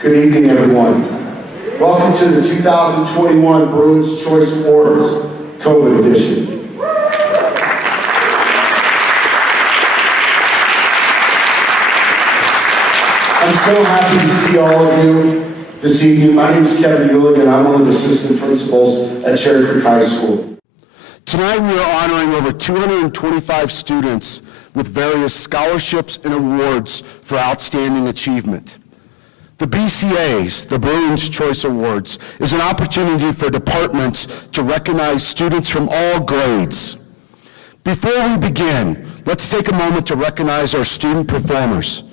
Good evening, everyone. Welcome to the 2021 Bruins Choice Awards, COVID edition. I'm so happy to see all of you this evening. My name is Kevin Eulig, and I'm one of the assistant principals at Cherry Creek High School. Tonight we are honoring over 225 students with various scholarships and awards for outstanding achievement. The BCAs, the Bruins Choice Awards, is an opportunity for departments to recognize students from all grades. Before we begin, let's take a moment to recognize our student performers.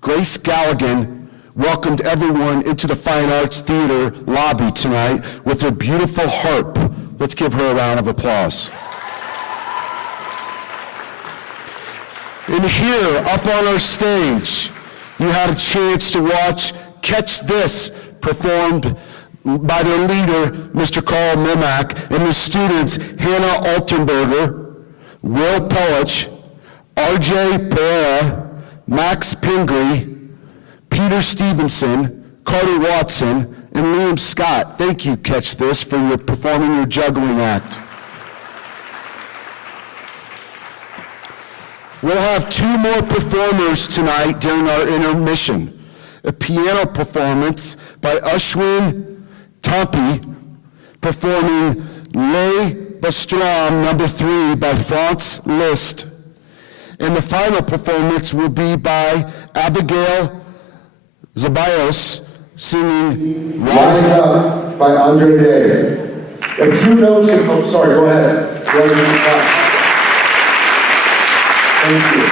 Grace Galligan welcomed everyone into the Fine Arts Theater lobby tonight with her beautiful harp. Let's give her a round of applause. And here, up on our stage, you had a chance to watch Catch This performed by their leader, Mr. Carl Mimak, and the students Hannah Altenberger, Will Pellich, RJ Pereira, Max Pingree, Peter Stevenson, Carter Watson, and Liam Scott. Thank you, Catch This, for your performing your juggling act. We'll have two more performers tonight during our intermission. A piano performance by Ashwin Tampi, performing Les Bastram No. 3 by Franz Liszt. And the final performance will be by Abigail Zabayos, singing Rise Up by Andre Day. A few notes, oh, sorry, go ahead. Thank you.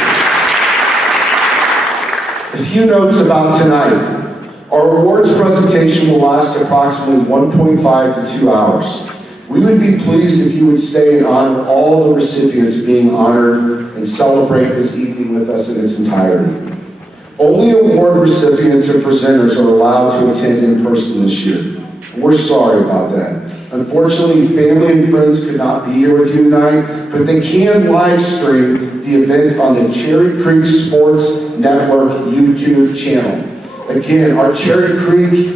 A few notes about tonight. Our awards presentation will last approximately 1.5 to 2 hours. We would be pleased if you would stay and honor all the recipients being honored and celebrate this evening with us in its entirety. Only award recipients and presenters are allowed to attend in person this year. We're sorry about that. Unfortunately, family and friends could not be here with you tonight, but they can live stream the event on the Cherry Creek Sports Network YouTube channel. Again, our Cherry Creek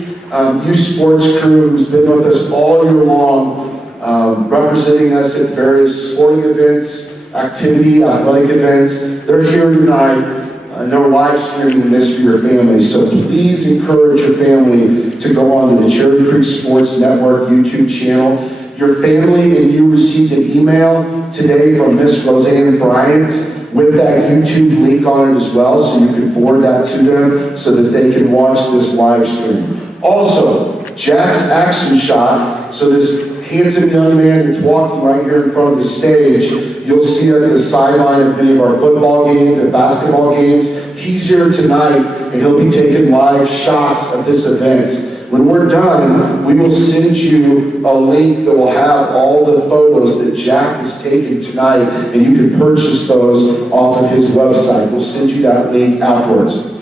youth sports crew who's been with us all year long, representing us at various sporting events, athletic events, they're here tonight. And they're live streaming this for your family, so please encourage your family to go on to the Cherry Creek Sports Network YouTube channel. Your family and you received an email today from Miss Roseanne Bryant with that YouTube link on it as well, so you can forward that to them so that they can watch this live stream. Also, Jack's action shot, so this handsome young man that's walking right here in front of the stage, you'll see at the sideline of many of our football games and basketball games. He's here tonight, and he'll be taking live shots of this event. When we're done, we will send you a link that will have all the photos that Jack has taken tonight, and you can purchase those off of his website. We'll send you that link afterwards.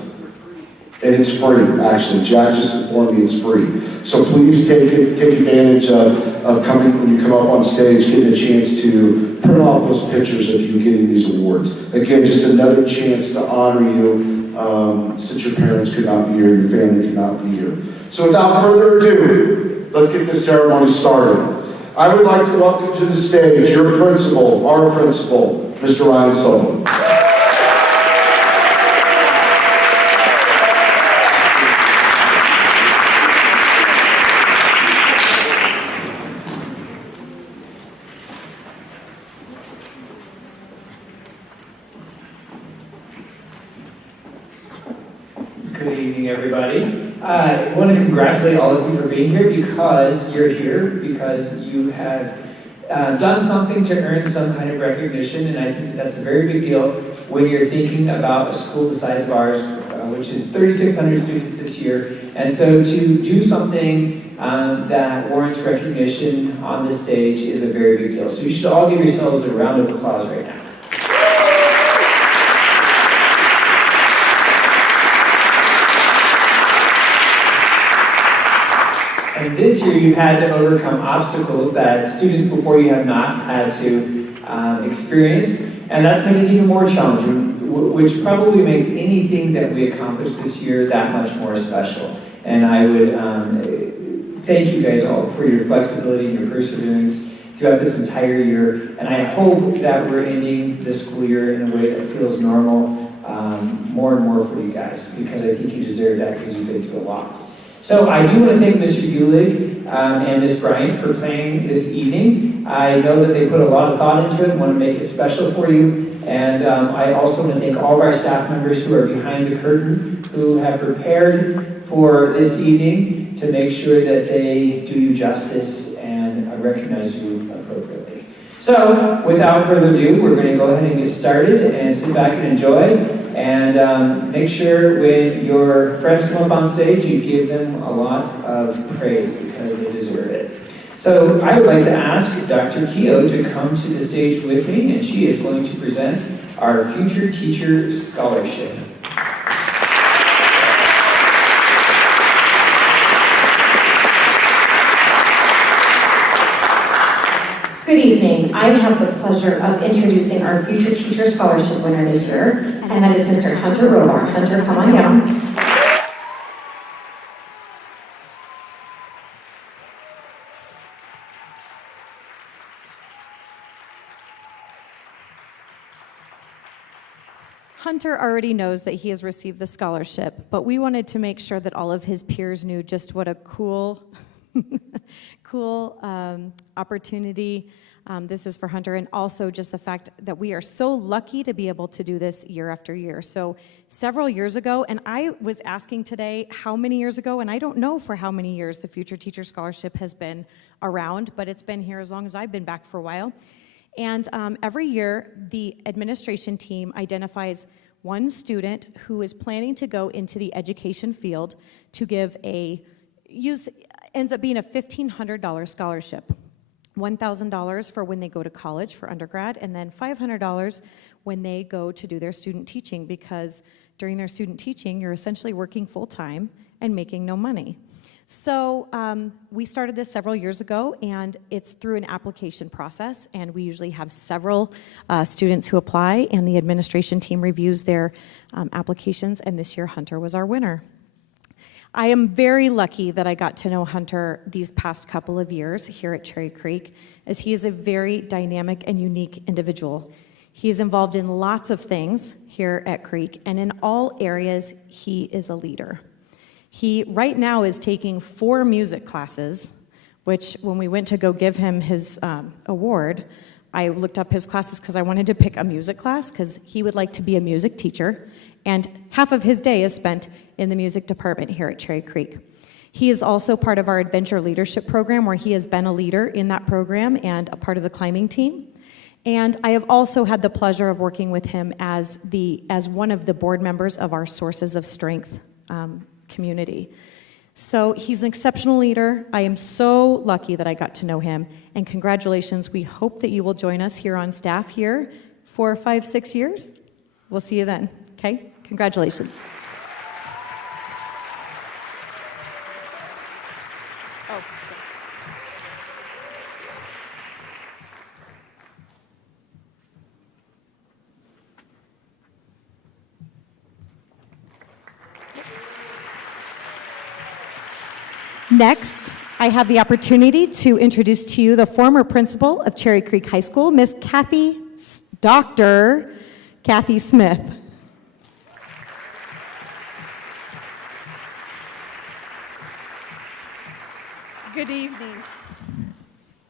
And it's free, actually. Jack just informed me it's free. So please take advantage of coming when you come up on stage, getting a chance to print off those pictures of you getting these awards. Again, just another chance to honor you since your parents could not be here, your family could not be here. So without further ado, let's get this ceremony started. I would like to welcome to the stage your principal, our principal, Mr. Ryan Sullivan. Good evening, everybody. I want to congratulate all of you for being here because you're here, because you have done something to earn some kind of recognition, and I think that's a very big deal when you're thinking about a school the size of ours, which is 3,600 students this year. And so to do something that warrants recognition on this stage is a very big deal. So you should all give yourselves a round of applause right now. And this year you had to overcome obstacles that students before you have not had to experience, and that's made it even more challenging, which probably makes anything that we accomplish this year that much more special. And I would thank you guys all for your flexibility and your perseverance throughout this entire year. And I hope that we're ending the school year in a way that feels normal more and more for you guys, because I think you deserve that because you've been through a lot. So I do want to thank Mr. Ulig and Ms. Bryant for playing this evening. I know that they put a lot of thought into it and want to make it special for you. And I also want to thank all of our staff members who are behind the curtain, who have prepared for this evening to make sure that they do you justice and recognize you appropriately. So, without further ado, we're going to go ahead and get started and sit back and enjoy. And make sure when your friends come up on stage, you give them a lot of praise because they deserve it. So I would like to ask Dr. Keogh to come to the stage with me, and she is going to present our Future Teacher Scholarship. Good evening. I have the pleasure of introducing our Future Teacher Scholarship winner this year, and that is Mr. Hunter Robar. Hunter, come on down. Hunter already knows that he has received the scholarship, but we wanted to make sure that all of his peers knew just what a cool opportunity this is for Hunter, and also just the fact that we are so lucky to be able to do this year after year. So several years ago, and I was asking today how many years ago, and I don't know for how many years the Future Teacher Scholarship has been around, but it's been here as long as I've been back for a while. And every year, the administration team identifies one student who is planning to go into the education field to give ends up being a $1,500 scholarship. $1,000 for when they go to college for undergrad, and then $500 when they go to do their student teaching, because during their student teaching, you're essentially working full-time and making no money. So we started this several years ago, and it's through an application process, and we usually have several students who apply, and the administration team reviews their applications, and this year Hunter was our winner. I am very lucky that I got to know Hunter these past couple of years here at Cherry Creek, as he is a very dynamic and unique individual. He is involved in lots of things here at Creek, and in all areas, he is a leader. He right now is taking 4 music classes, which when we went to go give him his award, I looked up his classes because I wanted to pick a music class because he would like to be a music teacher, and half of his day is spent in the music department here at Cherry Creek. He is also part of our Adventure Leadership Program, where he has been a leader in that program and a part of the climbing team. And I have also had the pleasure of working with him as one of the board members of our Sources of Strength community. So he's an exceptional leader. I am so lucky that I got to know him, and congratulations. We hope that you will join us here on staff here for 5, 6 years. We'll see you then, okay? Congratulations. Oh, yes. Next, I have the opportunity to introduce to you the former principal of Cherry Creek High School, Miss Dr. Kathy Smith. Good evening.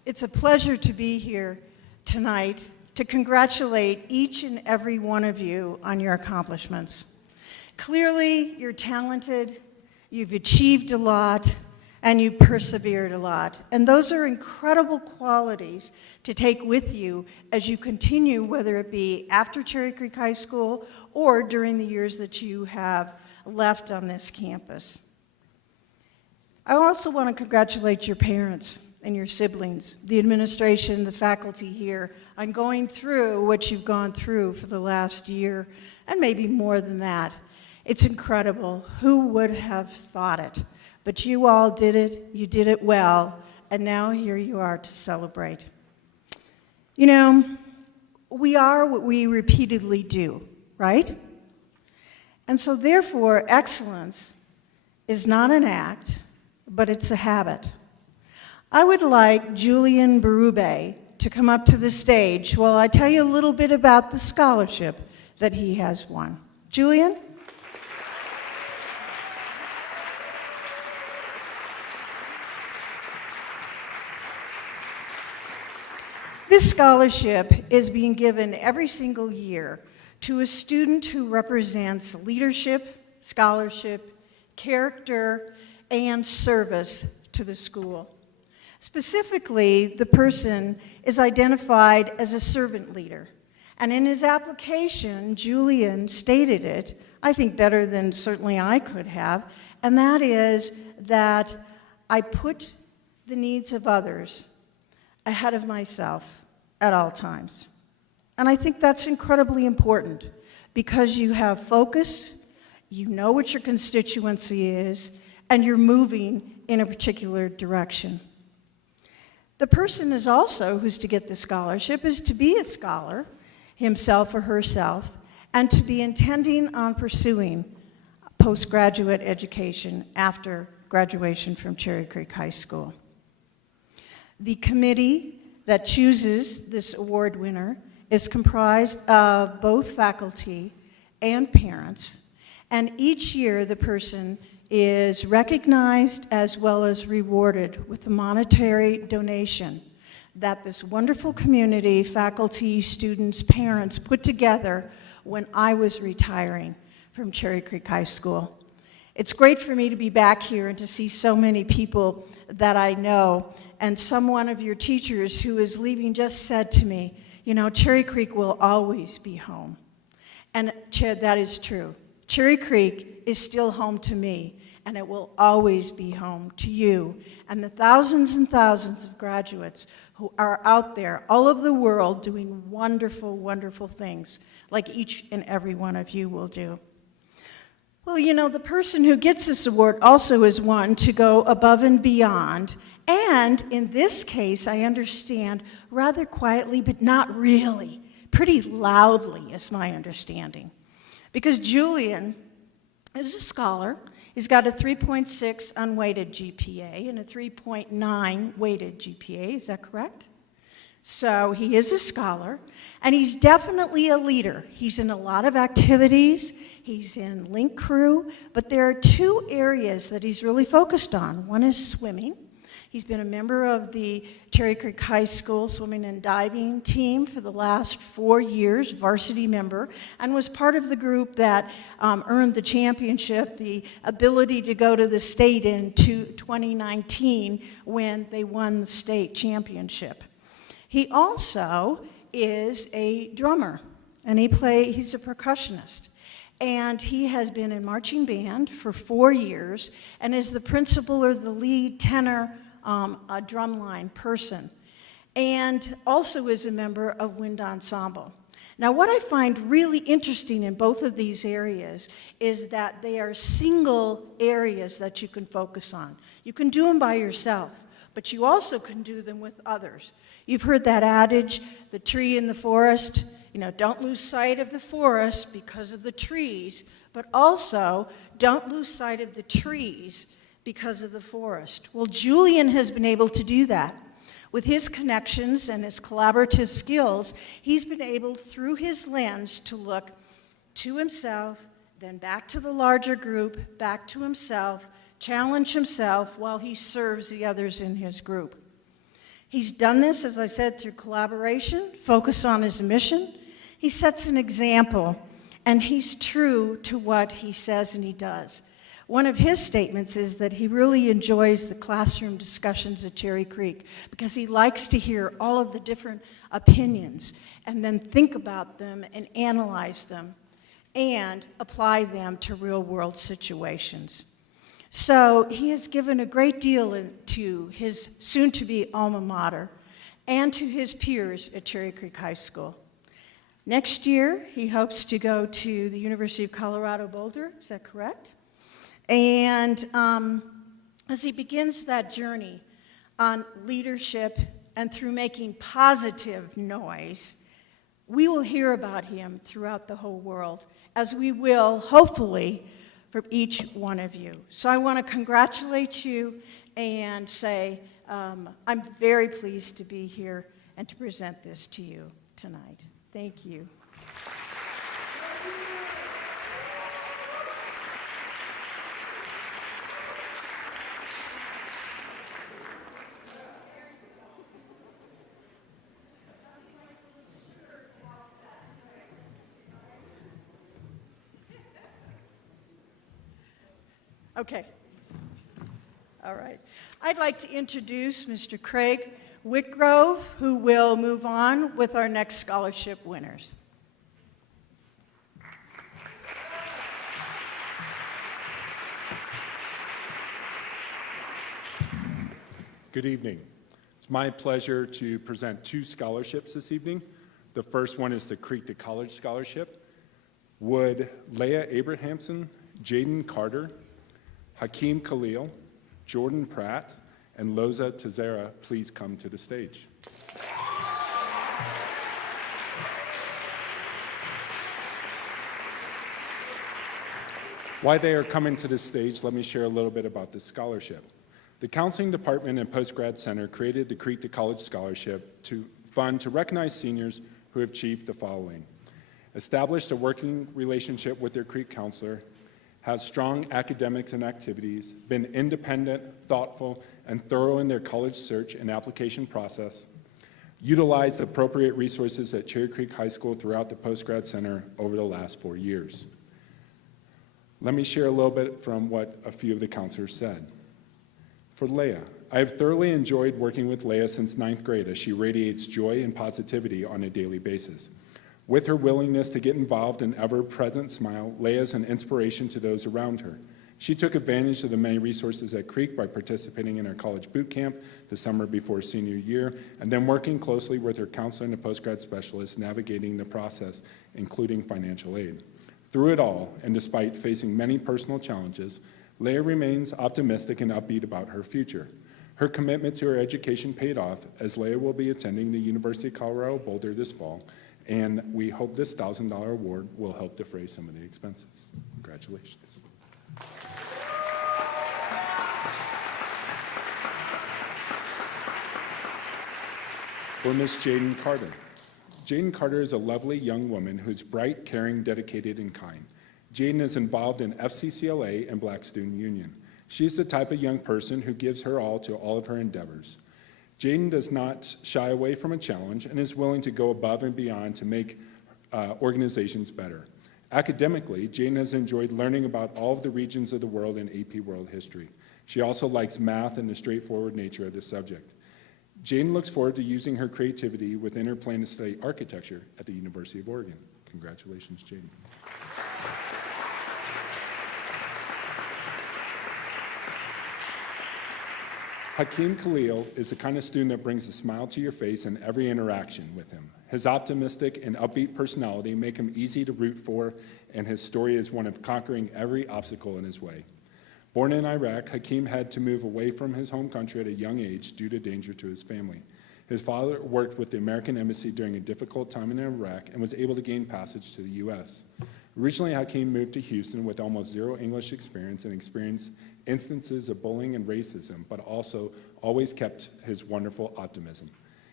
It's a pleasure to be here tonight to congratulate each and every one of you on your accomplishments. Clearly, you're talented, you've achieved a lot, and you persevered a lot. And those are incredible qualities to take with you as you continue, whether it be after Cherry Creek High School or during the years that you have left on this campus. I also want to congratulate your parents and your siblings, the administration, the faculty here, on going through what you've gone through for the last year, and maybe more than that. It's incredible. Who would have thought it? But you all did it, you did it well, and now here you are to celebrate. You know, we are what we repeatedly do, right? And so therefore, excellence is not an act, but it's a habit. I would like Julian Berube to come up to the stage while I tell you a little bit about the scholarship that he has won. Julian? This scholarship is being given every single year to a student who represents leadership, scholarship, character, and service to the school. Specifically, the person is identified as a servant leader. And in his application, Julian stated it, I think better than certainly I could have, and that is that I put the needs of others ahead of myself at all times. And I think that's incredibly important because you have focus, you know what your constituency is, and you're moving in a particular direction. The person is also, who's to get the scholarship, is to be a scholar, himself or herself, and to be intending on pursuing postgraduate education after graduation from Cherry Creek High School. The committee that chooses this award winner is comprised of both faculty and parents, and each year the person is recognized as well as rewarded with a monetary donation that this wonderful community, faculty, students, parents put together when I was retiring from Cherry Creek High School. It's great for me to be back here and to see so many people that I know, and one of your teachers who is leaving just said to me, you know, Cherry Creek will always be home. And that is true. Cherry Creek is still home to me, and it will always be home to you and the thousands and thousands of graduates who are out there all over the world doing wonderful, wonderful things like each and every one of you will do. Well, you know, the person who gets this award also is one to go above and beyond, and in this case, I understand, rather quietly, but not really, pretty loudly is my understanding. Because Julian is a scholar. He's got a 3.6 unweighted GPA and a 3.9 weighted GPA, is that correct? So he is a scholar, and he's definitely a leader. He's in a lot of activities, he's in Link Crew, but there are two areas that he's really focused on. One is swimming. He's been a member of the Cherry Creek High School swimming and diving team for the last 4 years, varsity member, and was part of the group that earned the championship, the ability to go to the state in 2019 when they won the state championship. He also is a drummer, and he's a percussionist. And he has been in marching band for 4 years and is the principal or the lead tenor a drumline person, and also is a member of Wind Ensemble. Now, what I find really interesting in both of these areas is that they are single areas that you can focus on. You can do them by yourself, but you also can do them with others. You've heard that adage, the tree in the forest, you know, don't lose sight of the forest because of the trees, but also don't lose sight of the trees because of the forest. Well, Julian has been able to do that. With his connections and his collaborative skills, he's been able, through his lens, to look to himself, then back to the larger group, back to himself, challenge himself while he serves the others in his group. He's done this, as I said, through collaboration, focus on his mission. He sets an example, and he's true to what he says and he does. One of his statements is that he really enjoys the classroom discussions at Cherry Creek because he likes to hear all of the different opinions and then think about them and analyze them and apply them to real-world situations. So he has given a great deal to his soon-to-be alma mater and to his peers at Cherry Creek High School. Next year, he hopes to go to the University of Colorado Boulder, is that correct? And as he begins that journey on leadership and through making positive noise, we will hear about him throughout the whole world, as we will, hopefully, from each one of you. So I want to congratulate you and say I'm very pleased to be here and to present this to you tonight. Thank you. Okay. All right. I'd like to introduce Mr. Craig Whitgrove, who will move on with our next scholarship winners. Good evening. It's my pleasure to present 2 scholarships this evening. The first one is the Creek to College Scholarship. Would Leah Abrahamson, Jaden Carter, Hakeem Khalil, Jordan Pratt, and Loza Tazera please come to the stage? While they are coming to the stage, let me share a little bit about this scholarship. The Counseling Department and Postgrad Center created the Creek to College Scholarship Fund to recognize seniors who have achieved the following: established a working relationship with their Creek counselor, has strong academics and activities, been independent, thoughtful, and thorough in their college search and application process, utilized appropriate resources at Cherry Creek High School throughout the Postgrad Center over the last 4 years. Let me share a little bit from what a few of the counselors said. For Leah, I have thoroughly enjoyed working with Leah since 9th grade as she radiates joy and positivity on a daily basis. With her willingness to get involved and ever-present smile, Leah is an inspiration to those around her. She took advantage of the many resources at Creek by participating in our college boot camp the summer before senior year, and then working closely with her counselor and a postgrad specialist navigating the process, including financial aid. Through it all, and despite facing many personal challenges, Leah remains optimistic and upbeat about her future. Her commitment to her education paid off, as Leah will be attending the University of Colorado Boulder this fall, and we hope this $1,000 award will help defray some of the expenses. Congratulations. For Miss Jaden Carter. Jaden Carter is a lovely young woman who's bright, caring, dedicated, and kind. Jaden is involved in FCCLA and Black Student Union. She's the type of young person who gives her all to all of her endeavors. Jaden does not shy away from a challenge and is willing to go above and beyond to make organizations better. Academically, Jaden has enjoyed learning about all of the regions of the world in AP World History. She also likes math and the straightforward nature of the subject. Jaden looks forward to using her creativity within her plan to study architecture at the University of Oregon. Congratulations, Jaden. Hakeem Khalil is the kind of student that brings a smile to your face in every interaction with him. His optimistic and upbeat personality make him easy to root for, and his story is one of conquering every obstacle in his way. Born in Iraq, Hakeem had to move away from his home country at a young age due to danger to his family. His father worked with the American Embassy during a difficult time in Iraq and was able to gain passage to the U.S. Originally, Hakeem moved to Houston with almost zero English experience and experienced instances of bullying and racism, but also always kept his wonderful optimism.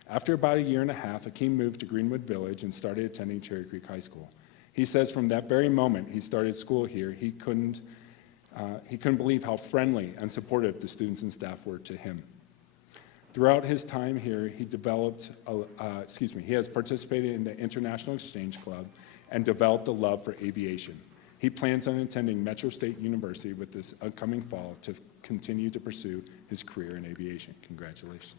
After about a year and a half, Hakeem moved to Greenwood Village and started attending Cherry Creek High School. He says from that very moment he started school here, he couldn't believe how friendly and supportive the students and staff were to him. Throughout his time here, he has participated in the International Exchange Club and developed a love for aviation. He plans on attending Metro State University with this upcoming fall to continue to pursue his career in aviation. Congratulations.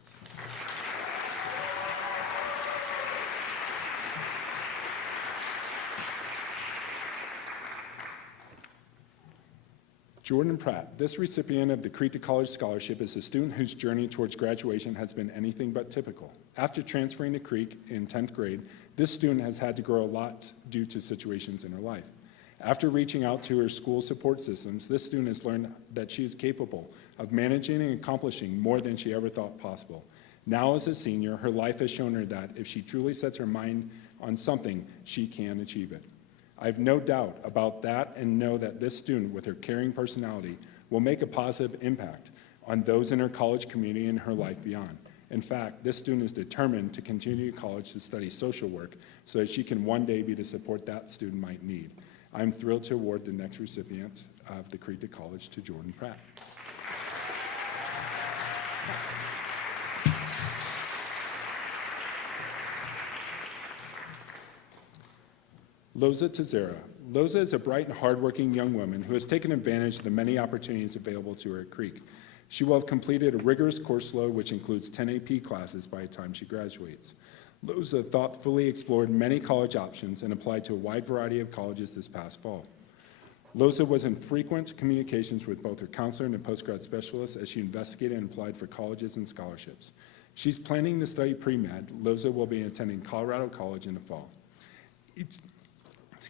Jordan Pratt, this recipient of the Creek to College Scholarship, is a student whose journey towards graduation has been anything but typical. After transferring to Creek in 10th grade, this student has had to grow a lot due to situations in her life. After reaching out to her school support systems, this student has learned that she is capable of managing and accomplishing more than she ever thought possible. Now as a senior, her life has shown her that if she truly sets her mind on something, she can achieve it. I have no doubt about that and know that this student, with her caring personality, will make a positive impact on those in her college community and her life beyond. In fact, this student is determined to continue college to study social work so that she can one day be the support that student might need. I'm thrilled to award the next recipient of the Creek to College to Jordan Pratt. Loza Tazera. Loza is a bright and hardworking young woman who has taken advantage of the many opportunities available to her at Creek. She will have completed a rigorous course load, which includes 10 AP classes by the time she graduates. Loza thoughtfully explored many college options and applied to a wide variety of colleges this past fall. Loza was in frequent communications with both her counselor and a postgrad specialist as she investigated and applied for colleges and scholarships. She's planning to study pre-med. Loza will be attending Colorado College in the fall.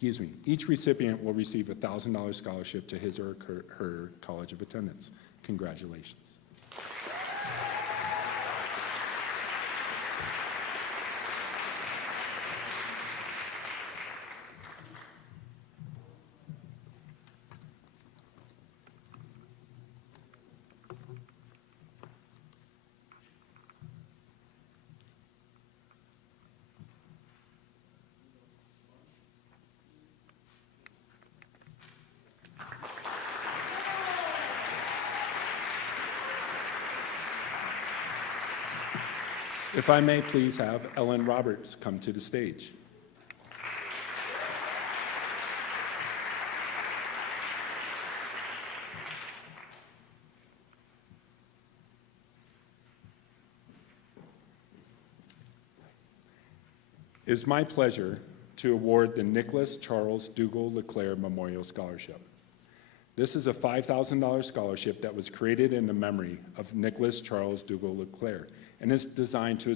Each recipient will receive a $1,000 scholarship to his or her college of attendance. Congratulations. If I may please have Ellen Roberts come to the stage. It is my pleasure to award the Nicholas Charles Dougal Leclerc Memorial Scholarship. This is a $5,000 scholarship that was created in the memory of Nicholas Charles Dougal Leclerc and is designed to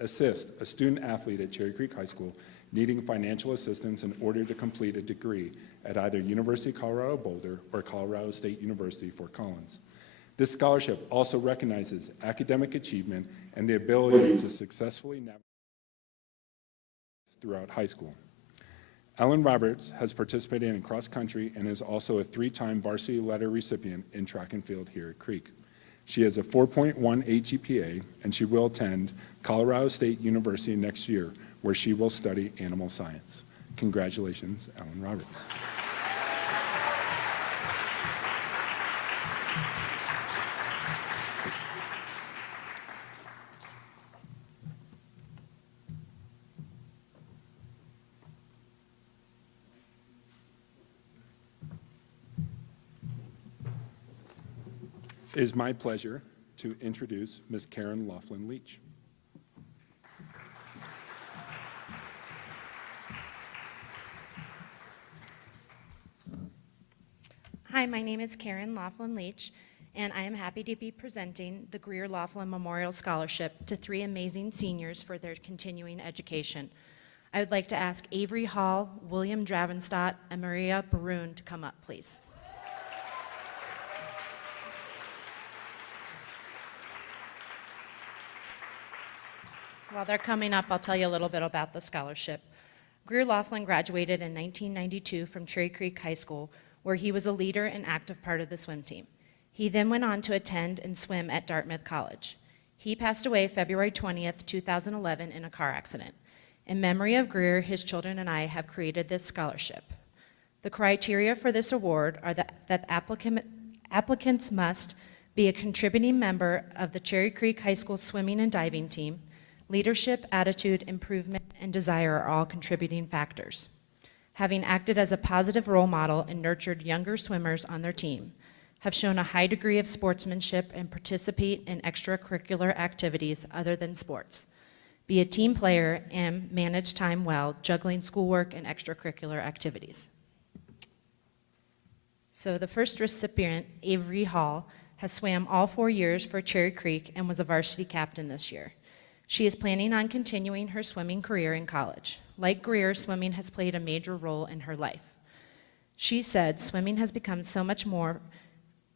assist a student athlete at Cherry Creek High School needing financial assistance in order to complete a degree at either University of Colorado Boulder or Colorado State University Fort Collins. This scholarship also recognizes academic achievement and the ability to successfully navigate throughout high school. Ellen Roberts has participated in cross country and is also a 3-time varsity letter recipient in track and field here at Creek. She has a 4.18 GPA and she will attend Colorado State University next year where she will study animal science. Congratulations, Ellen Roberts. It is my pleasure to introduce Ms. Karen Laughlin Leach. Hi, my name is Karen Laughlin Leach, and I am happy to be presenting the Greer Laughlin Memorial Scholarship to 3 amazing seniors for their continuing education. I would like to ask Avery Hall, William Dravenstadt, and Maria Bruin to come up, please. While they're coming up, I'll tell you a little bit about the scholarship. Greer Laughlin graduated in 1992 from Cherry Creek High School, where he was a leader and active part of the swim team. He then went on to attend and swim at Dartmouth College. He passed away February 20th, 2011 in a car accident. In memory of Greer, his children and I have created this scholarship. The criteria for this award are that applicants must be a contributing member of the Cherry Creek High School swimming and diving team. Leadership, attitude, improvement, and desire are all contributing factors. Having acted as a positive role model and nurtured younger swimmers on their team, have shown a high degree of sportsmanship and participate in extracurricular activities other than sports. Be a team player and manage time well, juggling schoolwork and extracurricular activities. So the first recipient, Avery Hall, has swam all 4 years for Cherry Creek and was a varsity captain this year. She is planning on continuing her swimming career in college. Like Greer, swimming has played a major role in her life. She said, "Swimming has become so much more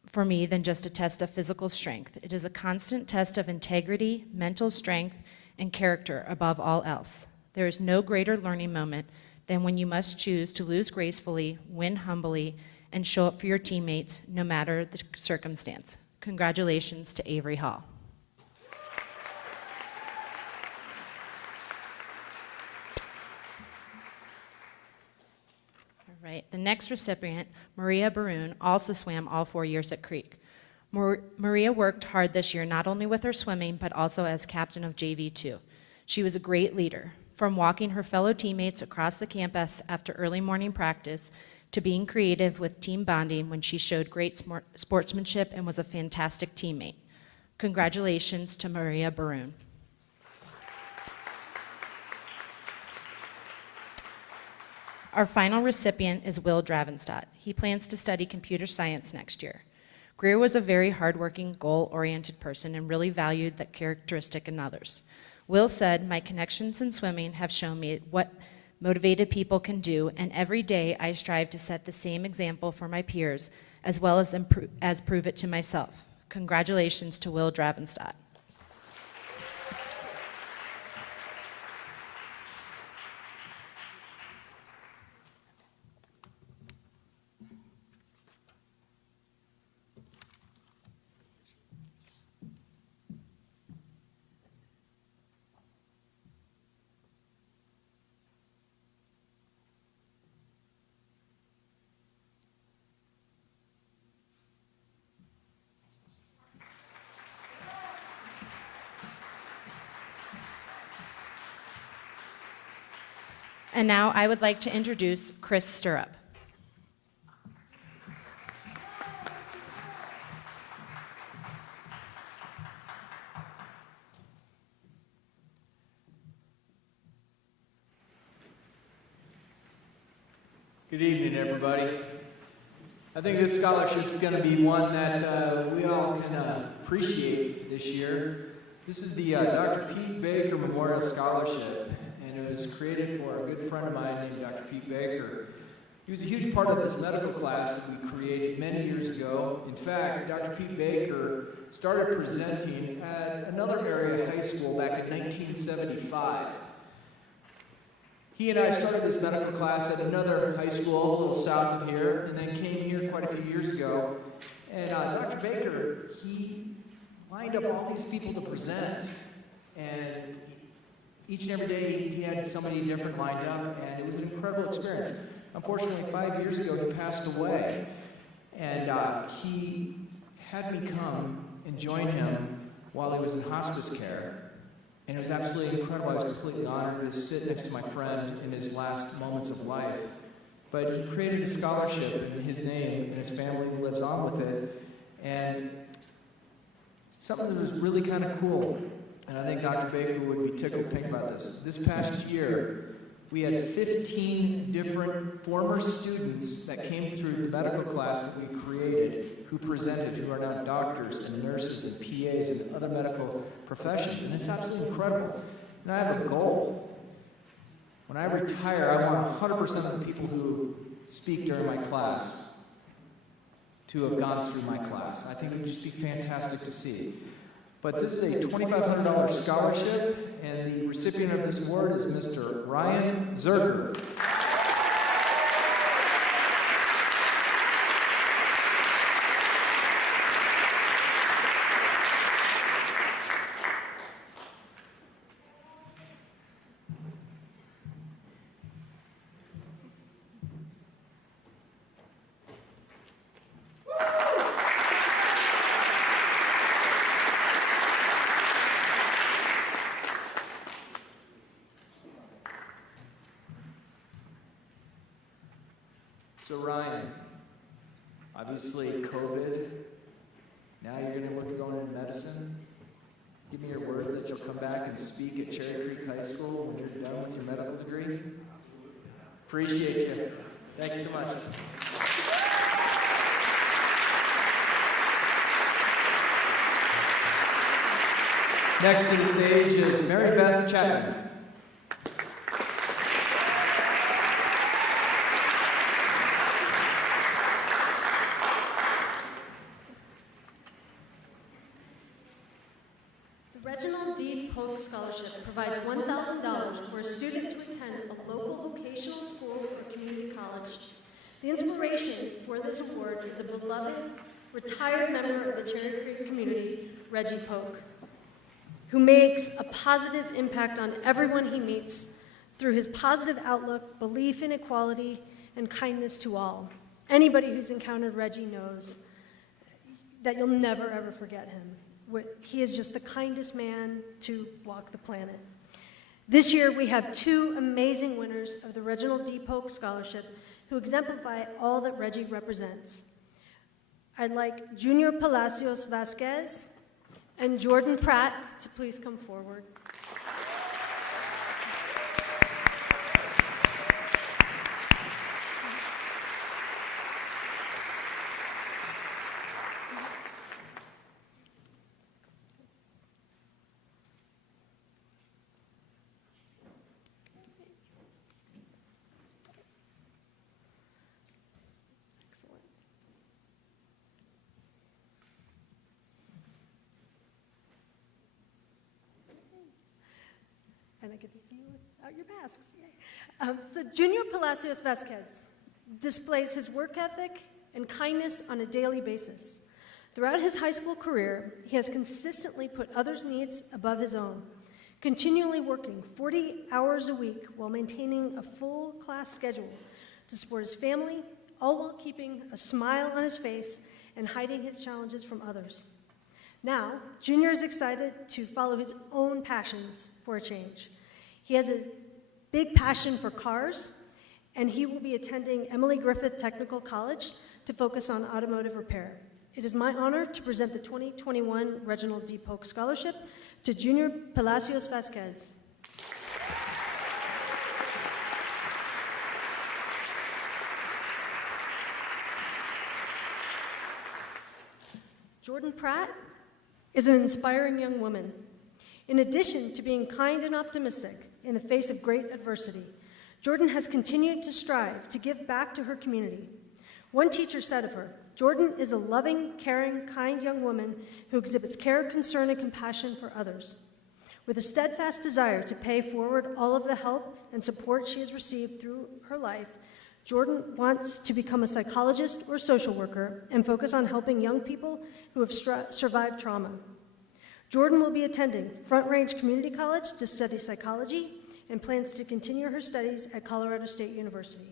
for me than just a test of physical strength. It is a constant test of integrity, mental strength, and character above all else. There is no greater learning moment than when you must choose to lose gracefully, win humbly, and show up for your teammates no matter the circumstance. Congratulations to Avery Hall. All right, the next recipient, Maria Bruin, also swam all 4 years at Creek. Maria worked hard this year, not only with her swimming, but also as captain of JV2. She was a great leader, from walking her fellow teammates across the campus after early morning practice to being creative with team bonding when she showed great sportsmanship and was a fantastic teammate. Congratulations to Maria Bruin. Our final recipient is Will Dravenstadt. He plans to study computer science next year. Greer was a very hardworking, goal-oriented person and really valued that characteristic in others. Will said, "My connections in swimming have shown me what motivated people can do, and every day I strive to set the same example for my peers, as well as prove it to myself." Congratulations to Will Dravenstadt. And now I would like to introduce Chris Stirrup. Good evening, everybody. I think this scholarship is going to be one that we all can appreciate this year. This is the Dr. Pete Baker Memorial Scholarship, and it was created for a good friend of mine named Dr. Pete Baker. He was a huge part of this medical class that we created many years ago. In fact, Dr. Pete Baker started presenting at another area high school back in 1975. He and I started this medical class at another high school a little south of here, and then came here quite a few years ago. And Dr. Baker, he lined up all these people to present, and each and every day he had somebody different lined up, and it was an incredible experience. Unfortunately, 5 years ago he passed away, and he had me come and join him while he was in hospice care. And it was absolutely incredible. I was completely honored to sit next to my friend in his last moments of life. But he created a scholarship in his name, and his family lives on with it. And something that was really kind of cool, and I think Dr. Baker would be tickled pink about this. This past year, we had 15 different former students that came through the medical class that we created, who presented, who are now doctors and nurses and PAs and other medical professions. And it's absolutely incredible. And I have a goal. When I retire, I want 100% of the people who speak during my class to have gone through my class. I think it would just be fantastic to see. But this is a $2,500 scholarship, and the recipient of this award is Mr. Ryan Zerger. So Ryan, obviously COVID, now you're going to look at going into medicine. Give me your word that you'll come back and speak at Cherry Creek High School when you're done with your medical degree. Appreciate you. Thanks so much. Next to the stage is Mary Beth Chapman. Reginald D. Polk Scholarship provides $1,000 for a student to attend a local vocational school or community college. The inspiration for this award is a beloved, retired member of the Cherry Creek community, Reggie Polk, who makes a positive impact on everyone he meets through his positive outlook, belief in equality, and kindness to all. Anybody who's encountered Reggie knows that you'll never, ever forget him. He is just the kindest man to walk the planet. This year, we have two amazing winners of the Reginald D. Polk Scholarship who exemplify all that Reggie represents. I'd like Junior Palacios Vasquez and Jordan Pratt to please come forward. And I get to see you without your masks. Yay. So Junior Palacios Vasquez displays his work ethic and kindness on a daily basis. Throughout his high school career, he has consistently put others' needs above his own, continually working 40 hours a week while maintaining a full class schedule to support his family, all while keeping a smile on his face and hiding his challenges from others. Now, Junior is excited to follow his own passions for a change. He has a big passion for cars, and he will be attending Emily Griffith Technical College to focus on automotive repair. It is my honor to present the 2021 Reginald D. Polk Scholarship to Junior Palacios Vasquez. Jordan Pratt is an inspiring young woman. In addition to being kind and optimistic in the face of great adversity, Jordan has continued to strive to give back to her community. One teacher said of her, "Jordan is a loving, caring, kind young woman who exhibits care, concern, and compassion for others." With a steadfast desire to pay forward all of the help and support she has received through her life, Jordan wants to become a psychologist or social worker and focus on helping young people who have survived trauma. Jordan will be attending Front Range Community College to study psychology and plans to continue her studies at Colorado State University.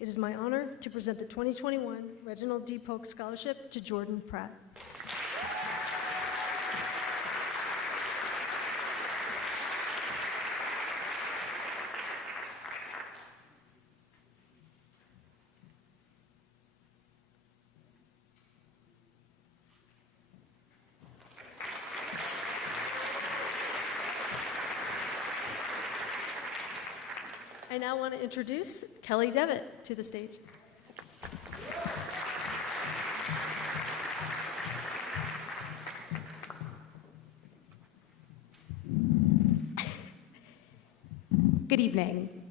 It is my honor to present the 2021 Reginald D. Polk Scholarship to Jordan Pratt. I now want to introduce Kelly Devitt to the stage. Good evening.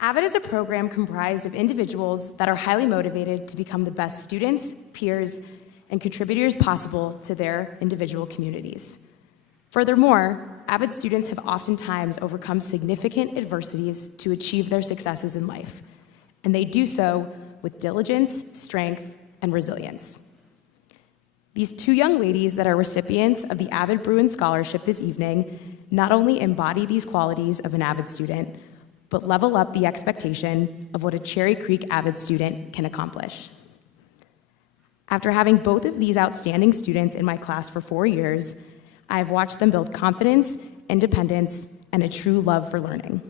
Avid is a program comprised of individuals that are highly motivated to become the best students, peers, and contributors possible to their individual communities. Furthermore, Avid students have oftentimes overcome significant adversities to achieve their successes in life, and they do so with diligence, strength, and resilience. These two young ladies that are recipients of the Avid Bruin Scholarship this evening not only embody these qualities of an Avid student, but level up the expectation of what a Cherry Creek Avid student can accomplish. After having both of these outstanding students in my class for 4 years, I've watched them build confidence, independence, and a true love for learning.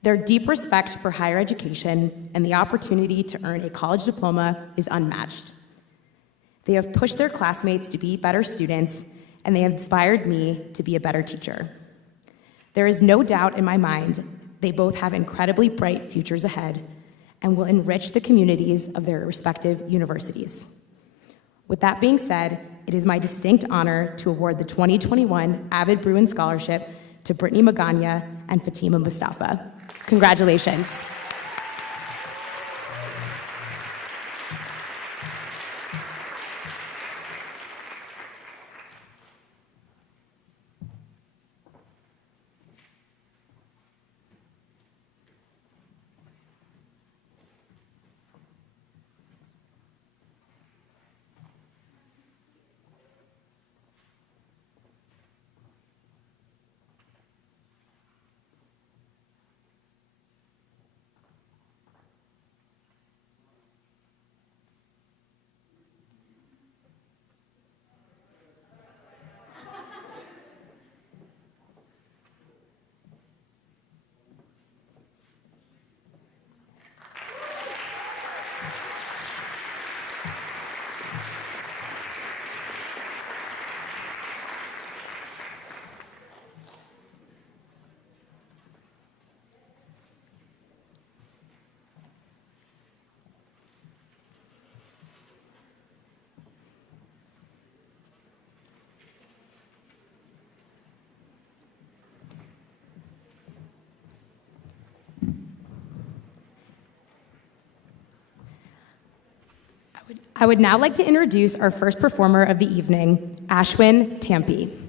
Their deep respect for higher education and the opportunity to earn a college diploma is unmatched. They have pushed their classmates to be better students, and they have inspired me to be a better teacher. There is no doubt in my mind they both have incredibly bright futures ahead and will enrich the communities of their respective universities. With that being said, it is my distinct honor to award the 2021 Avid Bruin Scholarship to Brittany Magana and Fatima Mustafa. Congratulations. I would now like to introduce our first performer of the evening, Ashwin Tampi.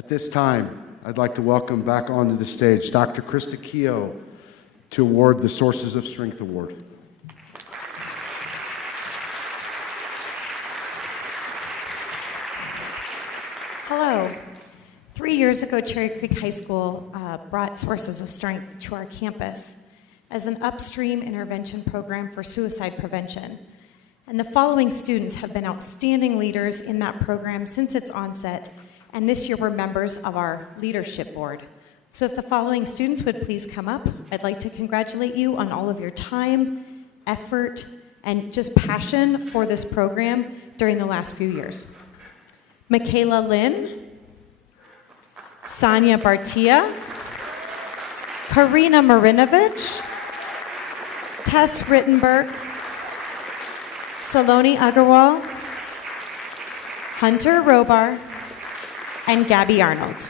At this time, I'd like to welcome back onto the stage Dr. Krista Keogh to award the Sources of Strength Award. Hello. 3 years ago, Cherry Creek High School brought Sources of Strength to our campus as an upstream intervention program for suicide prevention. And the following students have been outstanding leaders in that program since its onset, and this year were members of our leadership board. So if the following students would please come up, I'd like to congratulate you on all of your time, effort, and just passion for this program during the last few years. Michaela Lynn, Sonia Bartia, Karina Marinovich, Tess Rittenberg, Saloni Agarwal, Hunter Robar, and Gabby Arnold.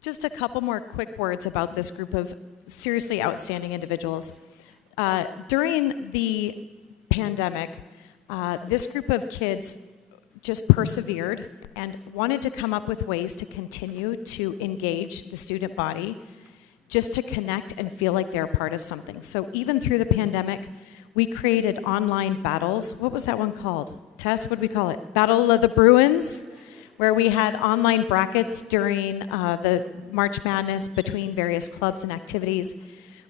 Just a couple more quick words about this group of seriously outstanding individuals. During the pandemic, this group of kids just persevered and wanted to come up with ways to continue to engage the student body, just to connect and feel like they're part of something. So even through the pandemic, we created online battles. What was that one called? Tess, what did we call it? Battle of the Bruins, where we had online brackets during the March Madness between various clubs and activities.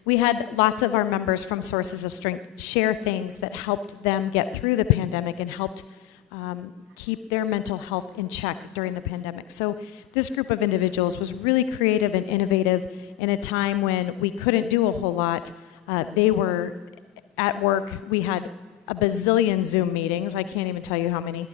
We had lots of our members from Sources of Strength share things that helped them get through the pandemic and helped keep their mental health in check during the pandemic. So this group of individuals was really creative and innovative in a time when we couldn't do a whole lot. They were at work. We had a bazillion Zoom meetings, I can't even tell you how many,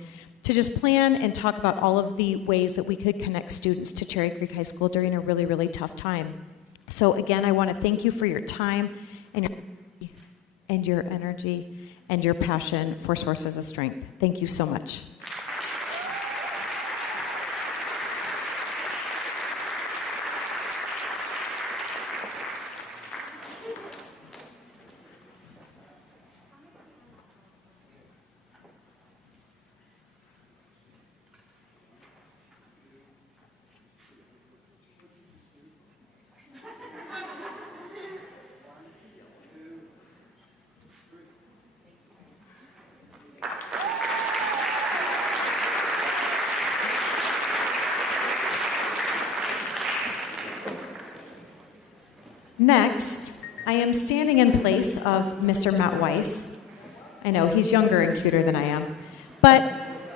to just plan and talk about all of the ways that we could connect students to Cherry Creek High School during a really, really tough time. So again, I want to thank you for your time and your energy and your passion for Sources of Strength. Thank you so much. Next, I am standing in place of Mr. Matt Weiss. I know, he's younger and cuter than I am. But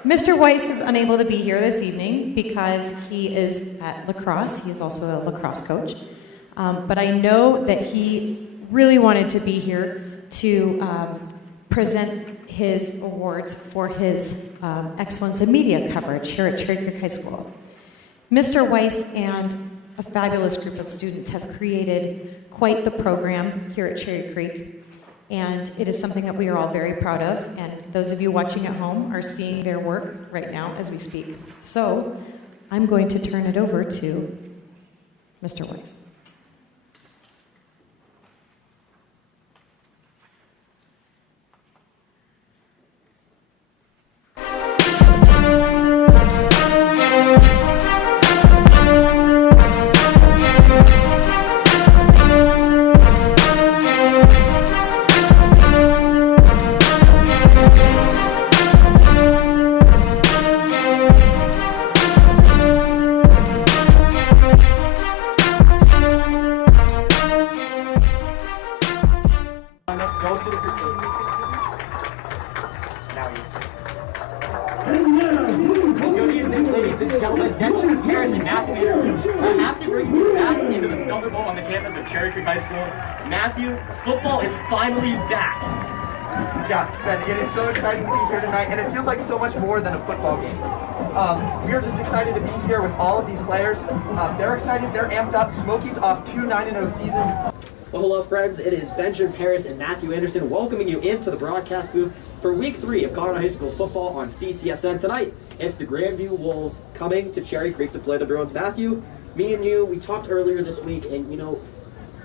Mr. Weiss is unable to be here this evening because he is at lacrosse. He is also a lacrosse coach. But I know that he really wanted to be here to present his awards for his excellence in media coverage here at Cherry Creek High School. Mr. Weiss and a fabulous group of students have created quite the program here at Cherry Creek, and it is something that we are all very proud of, and those of you watching at home are seeing their work right now as we speak. So I'm going to turn it over to Mr. Weiss. Matthew, football is finally back. Yeah, Ben, it is so exciting to be here tonight, and it feels like so much more than a football game. We are just excited to be here with all of these players. They're excited, they're amped up. Smoky's off 2 9-0 seasons. Well, hello, friends. It is Benjamin Paris and Matthew Anderson welcoming you into the broadcast booth for Week 3 of Colorado High School football on CCSN. Tonight, it's the Grandview Wolves coming to Cherry Creek to play the Bruins. Matthew, me and you, we talked earlier this week, and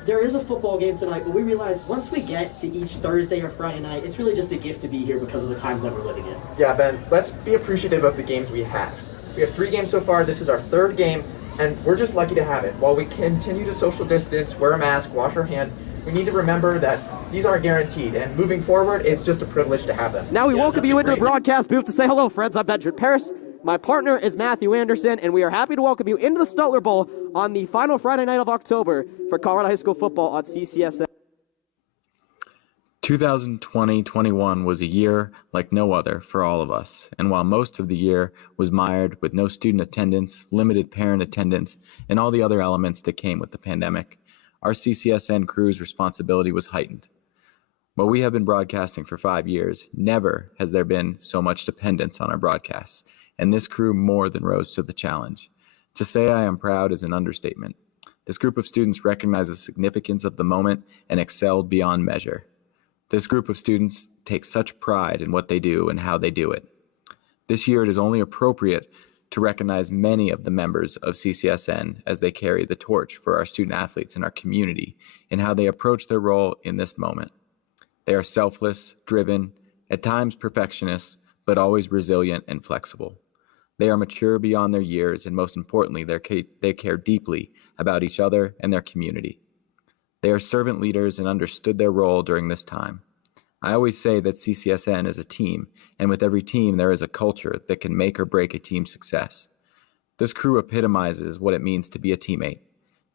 there is a football game tonight, but we realized once we get to each Thursday or Friday night, it's really just a gift to be here because of the times that we're living in. Yeah, Ben, let's be appreciative of the games we have. We have 3 games so far. This is our 3rd game, and we're just lucky to have it. While we continue to social distance, wear a mask, wash our hands, we need to remember that these aren't guaranteed, and moving forward, it's just a privilege to have them. Now we welcome you into the broadcast booth to say hello, friends. I'm Benjamin Paris. My partner is Matthew Anderson, and we are happy to welcome you into the Stutler Bowl on the final Friday night of October for Colorado High School football on CCSN. 2020-21 was a year like no other for all of us, and while most of the year was mired with no student attendance, limited parent attendance, and all the other elements that came with the pandemic, our CCSN crew's responsibility was heightened. While we have been broadcasting for 5 years, never has there been so much dependence on our broadcasts, and this crew more than rose to the challenge. To say I am proud is an understatement. This group of students recognized the significance of the moment and excelled beyond measure. This group of students takes such pride in what they do and how they do it. This year, it is only appropriate to recognize many of the members of CCSN as they carry the torch for our student athletes in our community and how they approach their role in this moment. They are selfless, driven, at times perfectionists, but always resilient and flexible. They are mature beyond their years, and most importantly, they care deeply about each other and their community. They are servant leaders and understood their role during this time. I always say that CCSN is a team, and with every team, there is a culture that can make or break a team's success. This crew epitomizes what it means to be a teammate.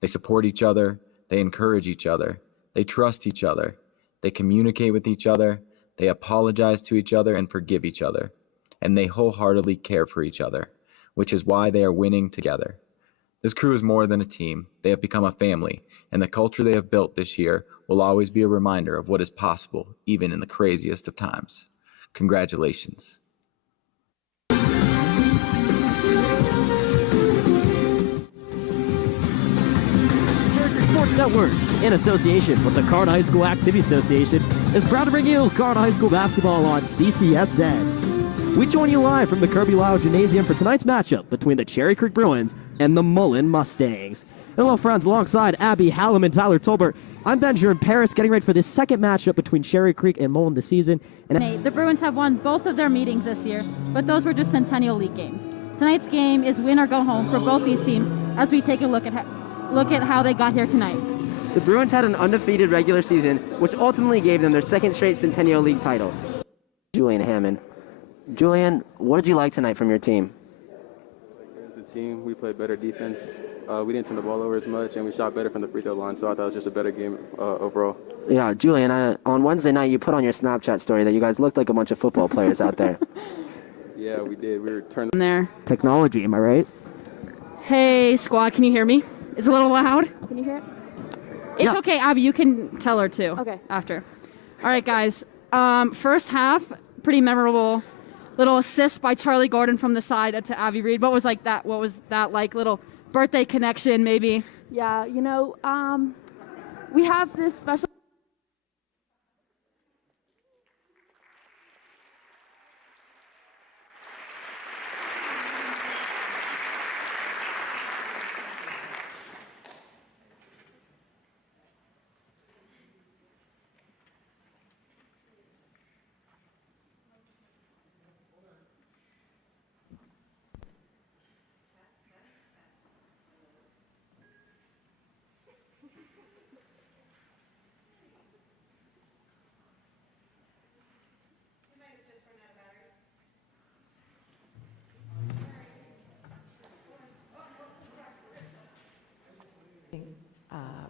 They support each other, they encourage each other, they trust each other, they communicate with each other, they apologize to each other and forgive each other, and they wholeheartedly care for each other, which is why they are winning together. This crew is more than a team. They have become a family, and the culture they have built this year will always be a reminder of what is possible, even in the craziest of times. Congratulations. Sports Network, in association with the Colorado High School Activity Association, is proud to bring you Colorado High School basketball on CCSN. We join you live from the Kirby Lau Gymnasium for tonight's matchup between the Cherry Creek Bruins and the Mullen Mustangs. Hello, friends. Alongside Abby Hallam and Tyler Tolbert, I'm Benjamin Paris, getting ready for this second matchup between Cherry Creek and Mullen this season. The Bruins have won both of their meetings this year, but those were just Centennial League games. Tonight's game is win or go home for both these teams as we take a look at how they got here tonight. The Bruins had an undefeated regular season, which ultimately gave them their second straight Centennial League title. Julian Hammond. Julian, what did you like tonight from your team? As a team, we played better defense. We didn't turn the ball over as much, and we shot better from the free throw line, so I thought it was just a better game overall. Yeah, Julian, on Wednesday night, you put on your Snapchat story that you guys looked like a bunch of football players out there. Yeah, we did. We were turning there. Technology, am I right? Hey, squad, can you hear me? It's a little loud. Can you hear it? It's okay, Abby, you can tell her too. Okay. After. All right, guys. First half, pretty memorable. Little assist by Charlie Gordon from the side to Abby Reed. What was that like? Little birthday connection, maybe? Yeah, we have this special.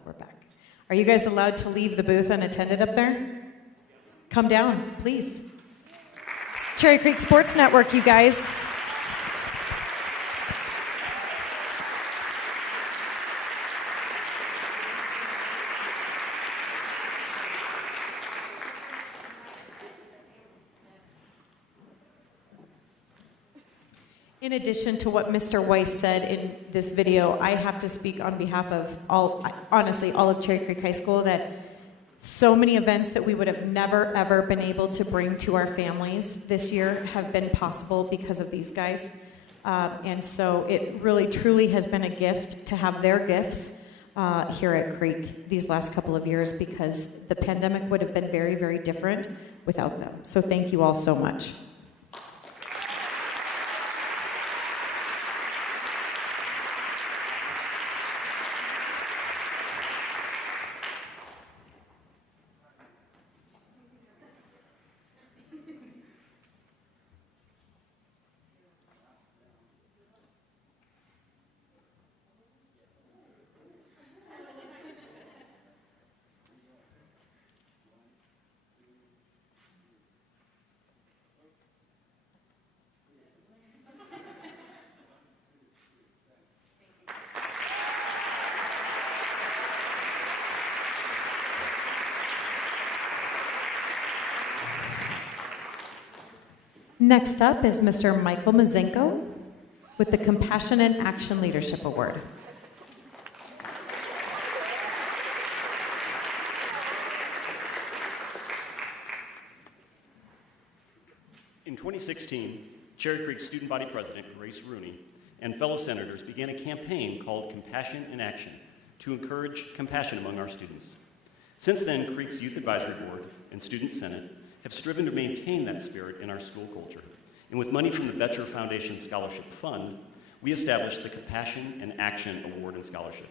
We're back. Are you guys allowed to leave the booth unattended up there? Come down, please. It's Cherry Creek Sports Network, you guys. In addition to what Mr. Weiss said in this video, I have to speak on behalf of honestly, all of Cherry Creek High School, that so many events that we would have never, ever been able to bring to our families this year have been possible because of these guys. And so it really, truly has been a gift to have their gifts here at Creek these last couple of years, because the pandemic would have been very, very different without them. So thank you all so much. Next up is Mr. Michael Mazenko with the Compassion and Action Leadership Award. In 2016, Cherry Creek Student Body President Grace Rooney and fellow senators began a campaign called Compassion in Action to encourage compassion among our students. Since then, Creek's Youth Advisory Board and Student Senate have striven to maintain that spirit in our school culture. And with money from the Betcher Foundation Scholarship Fund, we established the Compassion and Action Award and Scholarship.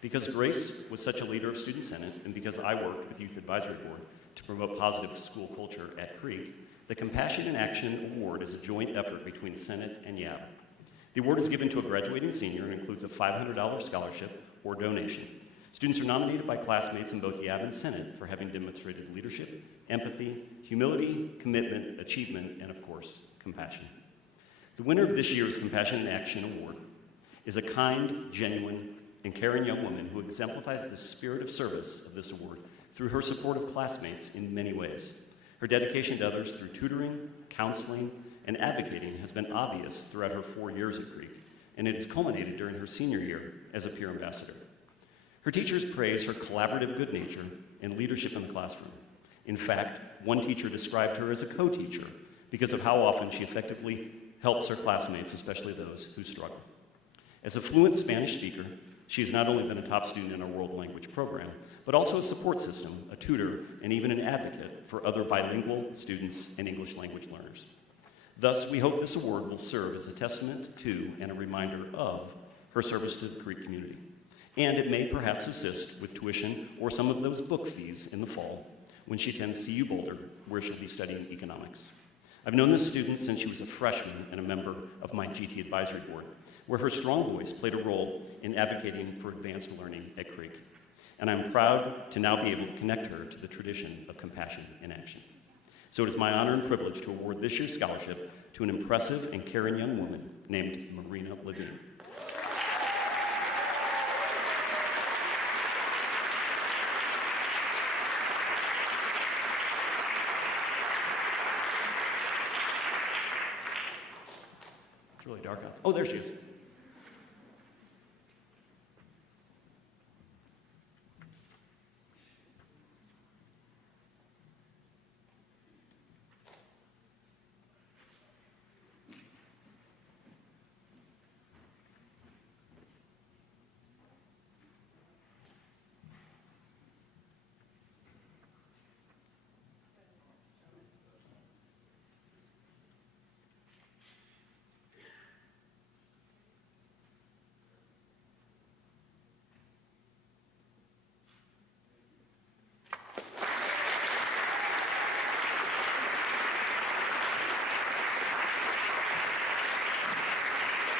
Because Grace was such a leader of Student Senate, and because I worked with Youth Advisory Board to promote positive school culture at Creek, the Compassion and Action Award is a joint effort between Senate and YAB. The award is given to a graduating senior and includes a $500 scholarship or donation. Students are nominated by classmates in both YAB and Senate for having demonstrated leadership, empathy, humility, commitment, achievement, and of course, compassion. The winner of this year's Compassion in Action Award is a kind, genuine, and caring young woman who exemplifies the spirit of service of this award through her support of classmates in many ways. Her dedication to others through tutoring, counseling, and advocating has been obvious throughout her 4 years at Creek, and it has culminated during her senior year as a peer ambassador. Her teachers praise her collaborative good nature and leadership in the classroom. In fact, one teacher described her as a co-teacher because of how often she effectively helps her classmates, especially those who struggle. As a fluent Spanish speaker, she has not only been a top student in our world language program, but also a support system, a tutor, and even an advocate for other bilingual students and English language learners. Thus, we hope this award will serve as a testament to and a reminder of her service to the Creek community. And it may perhaps assist with tuition or some of those book fees in the fall when she attends CU Boulder, where she'll be studying economics. I've known this student since she was a freshman and a member of my GT Advisory Board, where her strong voice played a role in advocating for advanced learning at Creek. And I'm proud to now be able to connect her to the tradition of compassion in action. So it is my honor and privilege to award this year's scholarship to an impressive and caring young woman named Marina Levine. It's really dark out there. Oh, there she is.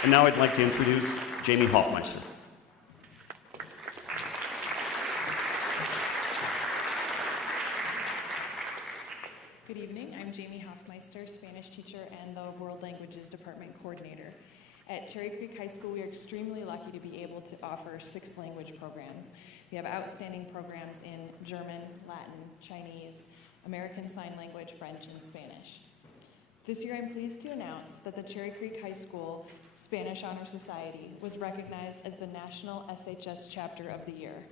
And now I'd like to introduce Jamie Hoffmeister. Good evening, I'm Jamie Hoffmeister, Spanish teacher and the World Languages Department Coordinator. At Cherry Creek High School, we are extremely lucky to be able to offer 6 language programs. We have outstanding programs in German, Latin, Chinese, American Sign Language, French, and Spanish. This year, I'm pleased to announce that the Cherry Creek High School Spanish Honor Society was recognized as the National SHS Chapter of the Year.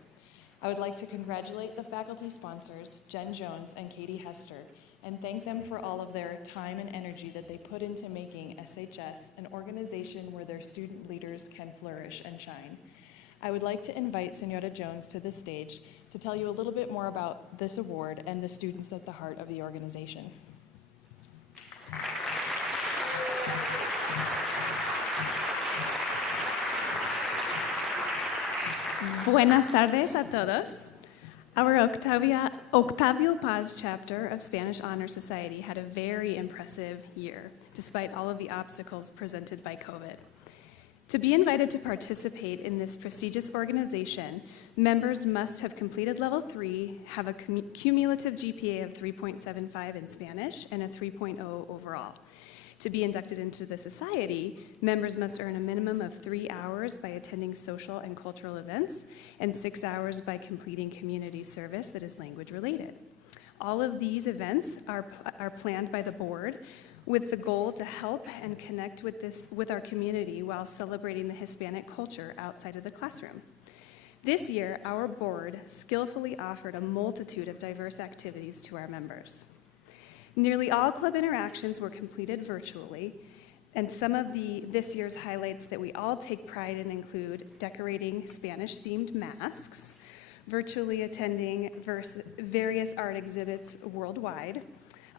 I would like to congratulate the faculty sponsors, Jen Jones and Katie Hester, and thank them for all of their time and energy that they put into making SHS an organization where their student leaders can flourish and shine. I would like to invite Senora Jones to the stage to tell you a little bit more about this award and the students at the heart of the organization. Buenas tardes a todos. Our Octavio Paz chapter of Spanish Honor Society had a very impressive year, despite all of the obstacles presented by COVID. To be invited to participate in this prestigious organization, members must have completed level 3, have a cumulative GPA of 3.75 in Spanish, and a 3.0 overall. To be inducted into the society, members must earn a minimum of 3 hours by attending social and cultural events, and 6 hours by completing community service that is language related. All of these events are planned by the board with the goal to help and connect with our community while celebrating the Hispanic culture outside of the classroom. This year, our board skillfully offered a multitude of diverse activities to our members. Nearly all club interactions were completed virtually, and some of this year's highlights that we all take pride in include decorating Spanish-themed masks, virtually attending various art exhibits worldwide,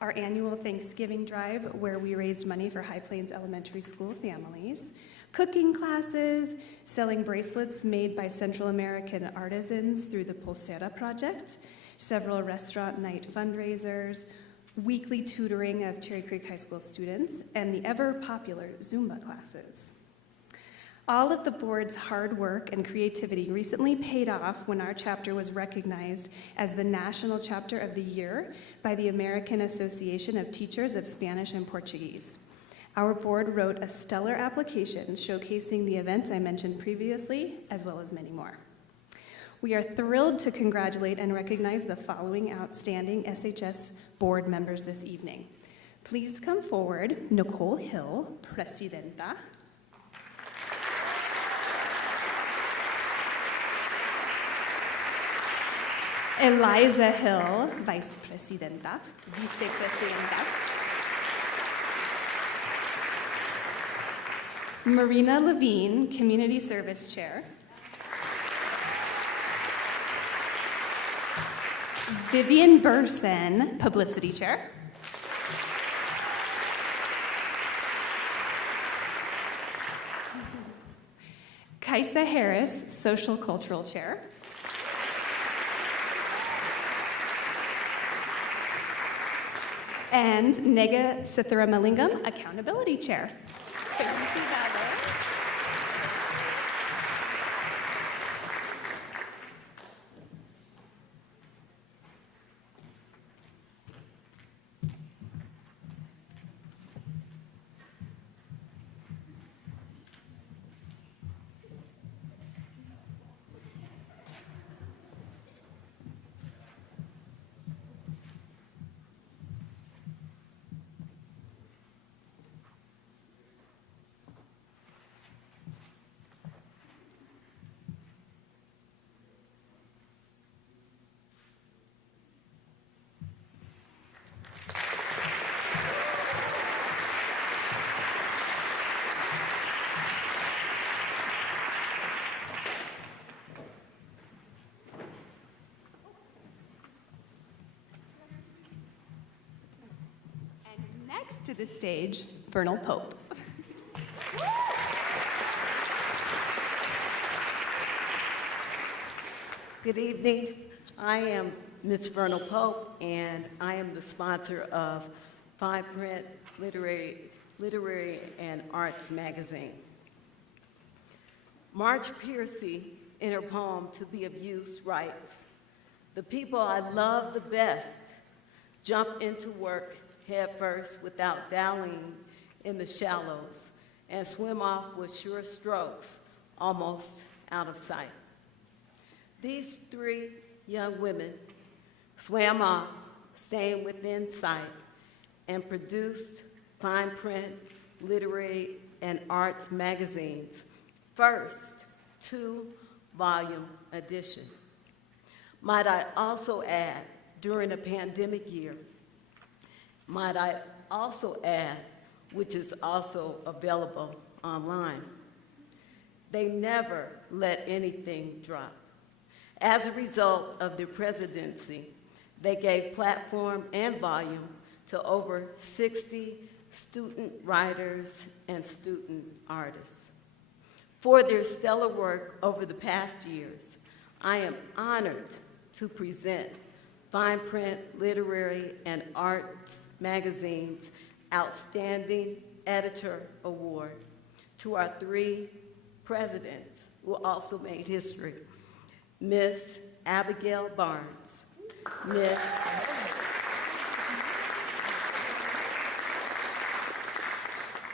our annual Thanksgiving drive where we raised money for High Plains Elementary School families, cooking classes, selling bracelets made by Central American artisans through the Pulsera Project, several restaurant night fundraisers, weekly tutoring of Cherry Creek High School students, and the ever-popular Zumba classes. All of the board's hard work and creativity recently paid off when our chapter was recognized as the National Chapter of the Year by the American Association of Teachers of Spanish and Portuguese. Our board wrote a stellar application showcasing the events I mentioned previously, as well as many more. We are thrilled to congratulate and recognize the following outstanding SHS board members this evening. Please come forward, Nicole Hill, Presidenta. Eliza Hill, Vice Presidenta, Vicepresidenta. Marina Levine, Community Service Chair. Vivian Burson, Publicity Chair. Kaisa Harris, Social Cultural Chair. And Nega Sitharamalingam, Accountability Chair. Next to the stage, Vernal Pope. Good evening. I am Miss Vernal Pope, and I am the sponsor of Fine Print Literary and Arts magazine. Marge Piercy, in her poem, To Be of Use, writes, "The people I love the best jump into work head first without dallying in the shallows and swim off with sure strokes almost out of sight." These three young women swam off, staying within sight, and produced fine print, literary, and arts magazines, first 2-volume edition. Might I also add, during a pandemic year, might I also add, which is also available online, they never let anything drop. As a result of their presidency, they gave platform and volume to over 60 student writers and student artists. For their stellar work over the past years, I am honored to present Fine Print, Literary, and Arts Magazine's Outstanding Editor Award to our 3 presidents who also made history: Miss Abigail Barnes,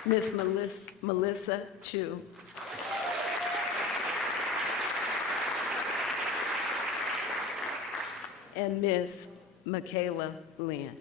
Miss Melissa Chu, and Miss Michaela Lynn.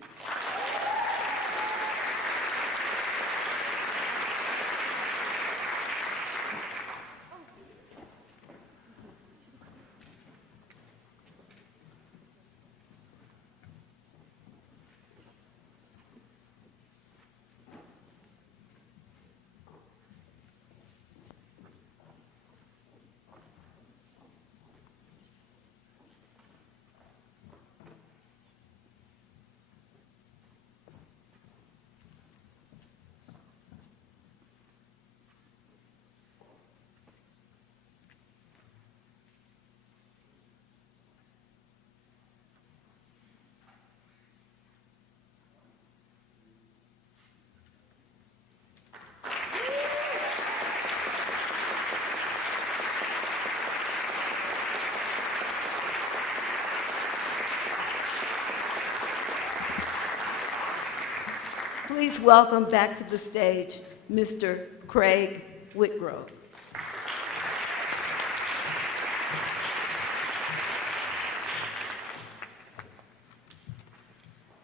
Please welcome back to the stage Mr. Craig Whitgrove.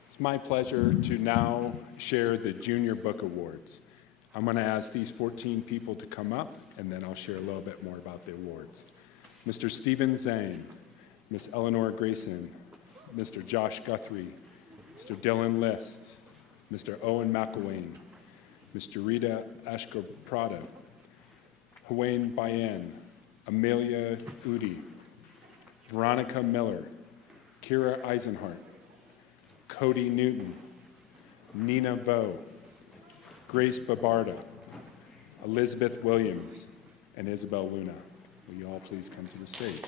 It's my pleasure to now share the Junior Book Awards. I'm going to ask these 14 people to come up, and then I'll share a little bit more about the awards. Mr. Stephen Zane, Miss Eleanor Grayson, Mr. Josh Guthrie, Mr. Dylan List, Mr. Owen McElwain, Ms. Jarita Ashko-Prado, Huwain Bayan, Amelia Udi, Veronica Miller, Kira Eisenhart, Cody Newton, Nina Vo, Grace Babarda, Elizabeth Williams, and Isabel Luna. Will you all please come to the stage?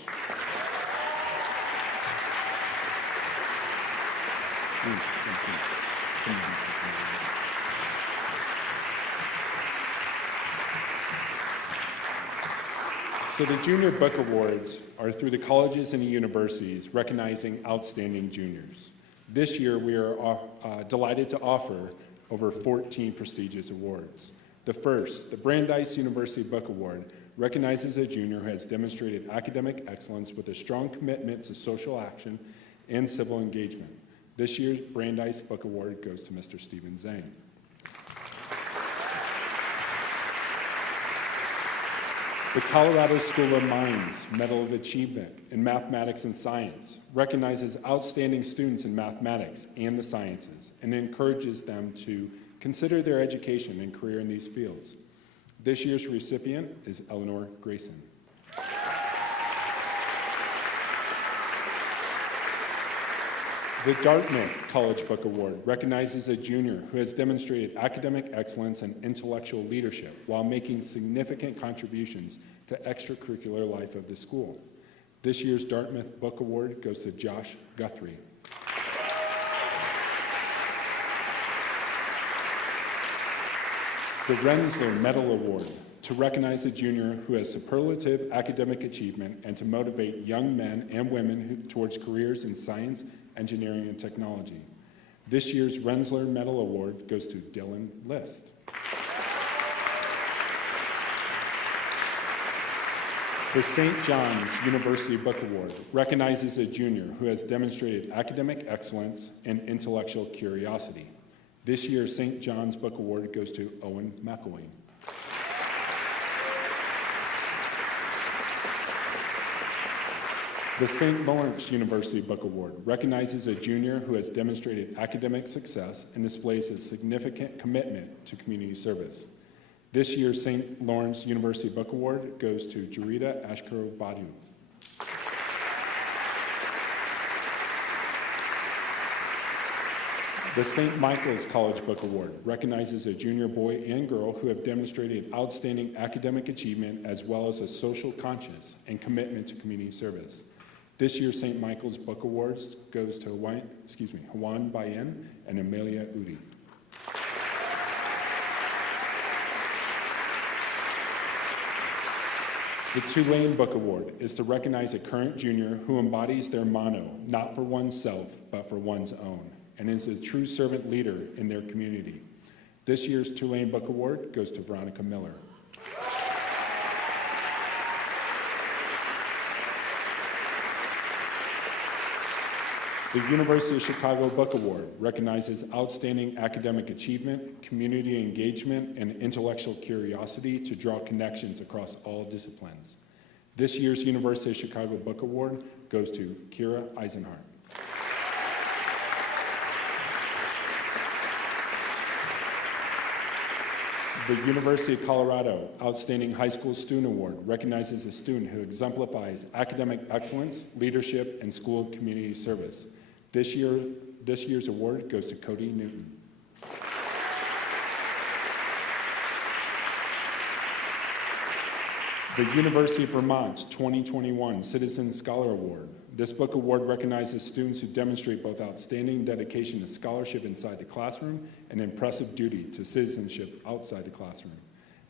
So the Junior Book Awards are through the colleges and the universities recognizing outstanding juniors. This year we are delighted to offer over 14 prestigious awards. The first, the Brandeis University Book Award, recognizes a junior who has demonstrated academic excellence with a strong commitment to social action and civil engagement. This year's Brandeis Book Award goes to Mr. Stephen Zane. The Colorado School of Mines Medal of Achievement in Mathematics and Science recognizes outstanding students in mathematics and the sciences and encourages them to consider their education and career in these fields. This year's recipient is Eleanor Grayson. The Dartmouth College Book Award recognizes a junior who has demonstrated academic excellence and intellectual leadership while making significant contributions to extracurricular life of the school. This year's Dartmouth Book Award goes to Josh Guthrie. The Rensler Medal Award to recognize a junior who has superlative academic achievement and to motivate young men and women towards careers in science, engineering, and technology. This year's Rensler Medal Award goes to Dylan List. The St. John's University Book Award recognizes a junior who has demonstrated academic excellence and intellectual curiosity. This year's St. John's Book Award goes to Owen McElwain. The St. Lawrence University Book Award recognizes a junior who has demonstrated academic success and displays a significant commitment to community service. This year's St. Lawrence University Book Award goes to Jurita Ashkaro-Badu. The St. Michael's College Book Award recognizes a junior boy and girl who have demonstrated outstanding academic achievement as well as a social conscience and commitment to community service. This year's St. Michael's Book Awards goes to Juan Bayen and Amelia Udi. The Tulane Book Award is to recognize a current junior who embodies their motto, not for oneself, but for one's own, and is a true servant leader in their community. This year's Tulane Book Award goes to Veronica Miller. The University of Chicago Book Award recognizes outstanding academic achievement, community engagement, and intellectual curiosity to draw connections across all disciplines. This year's University of Chicago Book Award goes to Kira Eisenhart. The University of Colorado Outstanding High School Student Award recognizes a student who exemplifies academic excellence, leadership, and school and community service. This year's award goes to Cody Newton. The University of Vermont's 2021 Citizen Scholar Award. This book award recognizes students who demonstrate both outstanding dedication to scholarship inside the classroom and impressive duty to citizenship outside the classroom.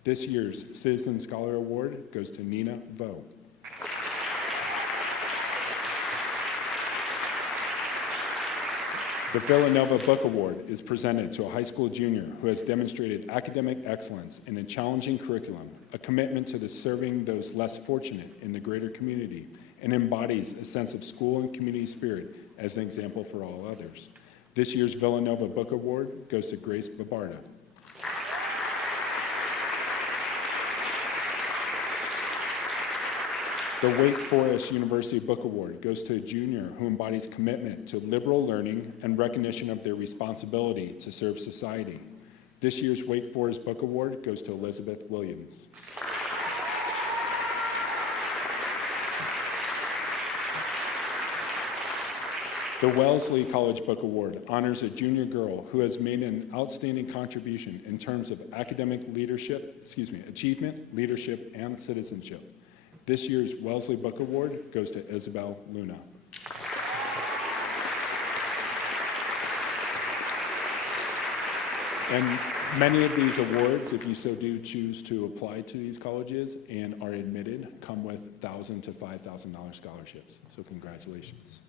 This year's Citizen Scholar Award goes to Nina Vo. The Villanova Book Award is presented to a high school junior who has demonstrated academic excellence in a challenging curriculum, a commitment to serving those less fortunate in the greater community, and embodies a sense of school and community spirit as an example for all others. This year's Villanova Book Award goes to Grace Babarda. The Wake Forest University Book Award goes to a junior who embodies commitment to liberal learning and recognition of their responsibility to serve society. This year's Wake Forest Book Award goes to Elizabeth Williams. The Wellesley College Book Award honors a junior girl who has made an outstanding contribution in terms of academic achievement, leadership, and citizenship. This year's Wellesley Book Award goes to Isabel Luna. And many of these awards, if you so do choose to apply to these colleges and are admitted, come with $1,000 to $5,000 scholarships. So congratulations.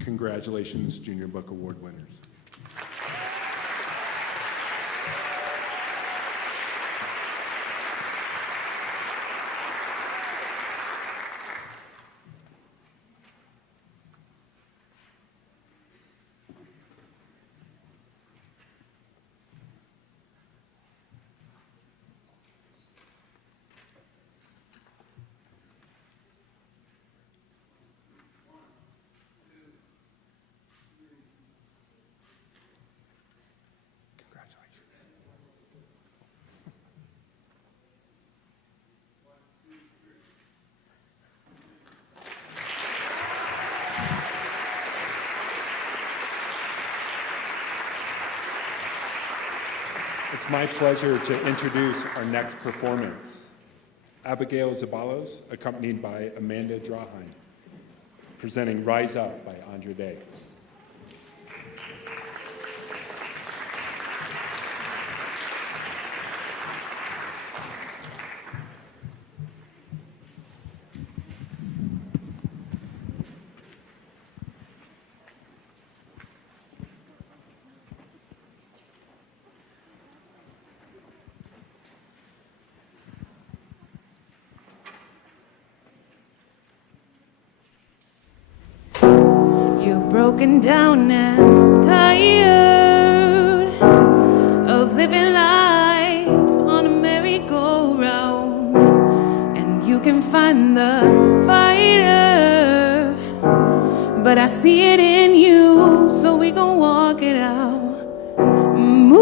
Congratulations, Junior Book Award winners. It's my pleasure to introduce our next performance. Abigail Zabalos, accompanied by Amanda Draheim, presenting Rise Up by Andra Day. Broken down and tired of living life on a merry-go-round, and you can find the fighter, but I see it in you, so we gon' walk it out. Move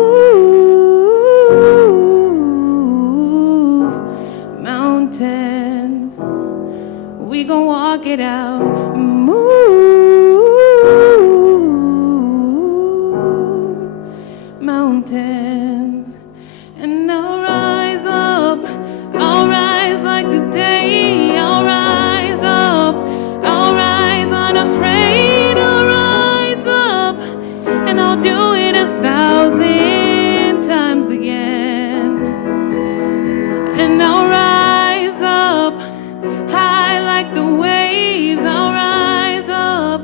mountains, we gon' walk it out. Mountains, and I'll rise up, I'll rise like the day, I'll rise up, I'll rise unafraid, I'll rise up, and I'll do it 1,000 times again, and I'll rise up, high like the waves, I'll rise up,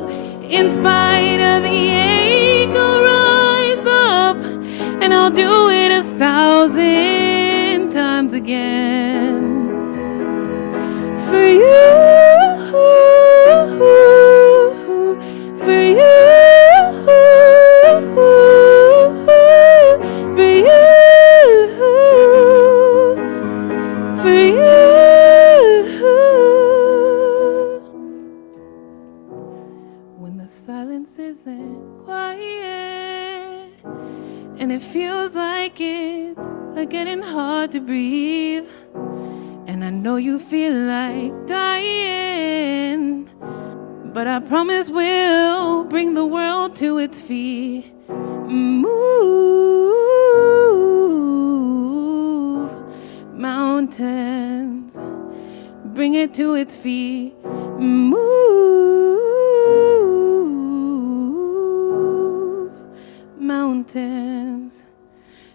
in spite of the ache, I'll rise up, and I'll do it 1,000 times again. For you, for you, for you, for you. When the silence isn't quiet and it feels like it's getting hard to breathe, and I know you feel like dying, but I promise we'll bring the world to its feet. Move mountains, bring it to its feet. Move mountains,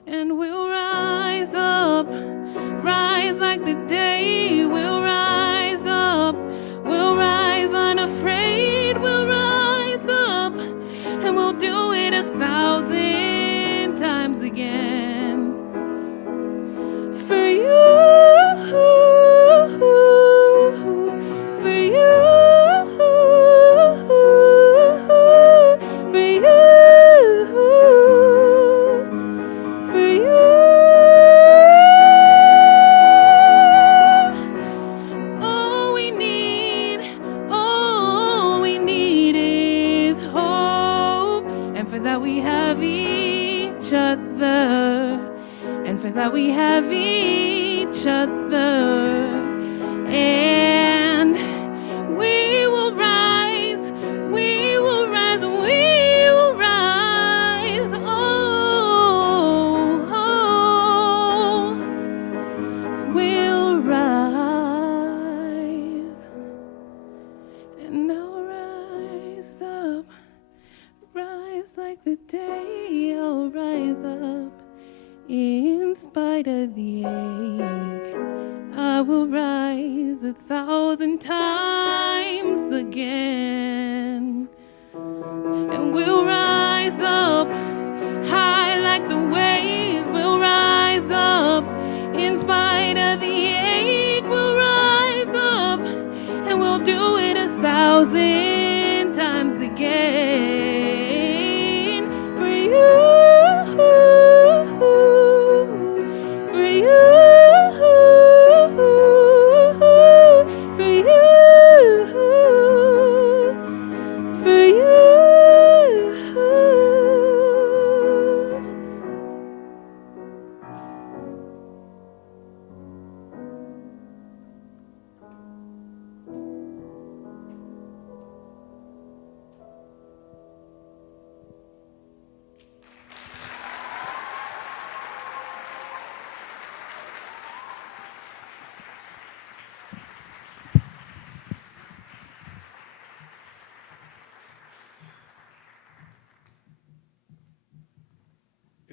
and we'll rise up, rise like the day, we'll rise up, we'll rise unafraid, we'll rise up, and we'll do it 1,000 times again. For you, for you, for you. That we have each other, and we will rise, we will rise, we will rise. Oh, oh, we'll rise, and I'll rise up, rise like the day, I'll rise up. In spite of the ache, I will rise 1,000 times again.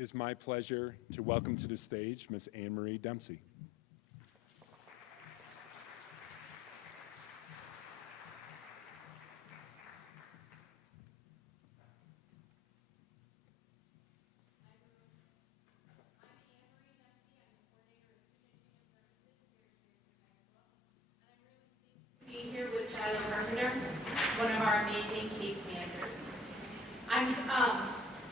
is my pleasure to welcome to the stage Ms. Anne Marie Dempsey. Be here with Shiloh Carpenter, one of our amazing case managers.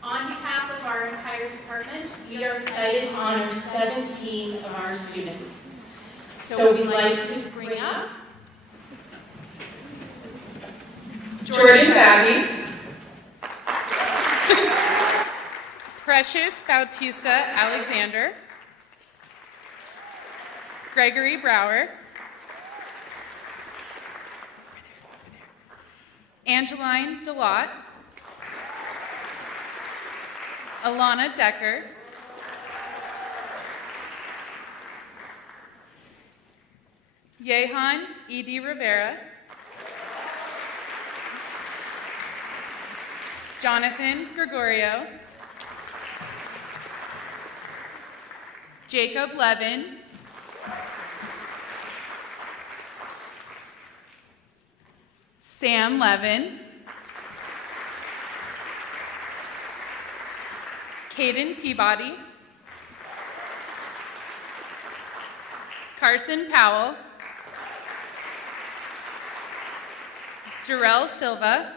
On behalf of our entire department, we are excited to honor 17 of our students. So we'd like to bring up Jordan Baggy, Precious Bautista Alexander, Gregory Brower, Angeline Delott, Alana Decker, Yehan Edie Rivera, Jonathan Gregorio, Jacob Levin, Sam Levin, Caden Peabody, Carson Powell, Jarrell Silva,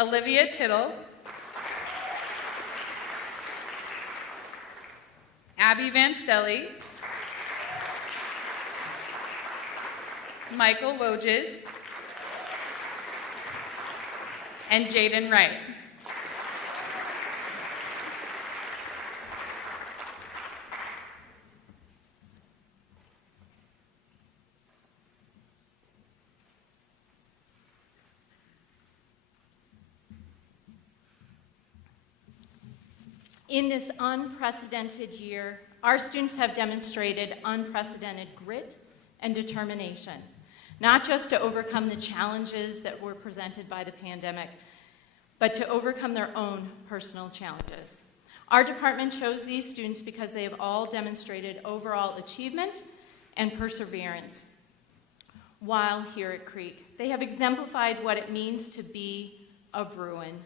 Olivia Tittle, Abby Van Stelly, Michael Wojges, and Jaden Wright. In this unprecedented year, our students have demonstrated unprecedented grit and determination, not just to overcome the challenges that were presented by the pandemic, but to overcome their own personal challenges. Our department chose these students because they have all demonstrated overall achievement and perseverance. While here at Creek, they have exemplified what it means to be a Bruin.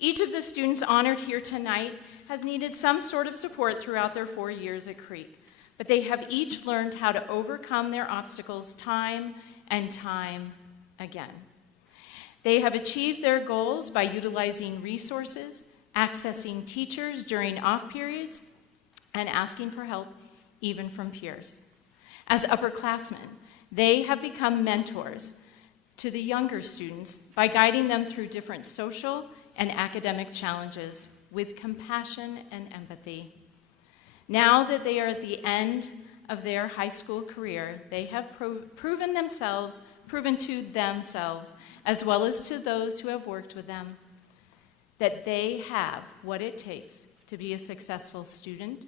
Each of the students honored here tonight has needed some sort of support throughout their 4 years at Creek, but they have each learned how to overcome their obstacles time and time again. They have achieved their goals by utilizing resources, accessing teachers during off periods, and asking for help even from peers. As upperclassmen, they have become mentors to the younger students by guiding them through different social and academic challenges with compassion and empathy. Now that they are at the end of their high school career, they have proven to themselves, as well as to those who have worked with them, that they have what it takes to be a successful student,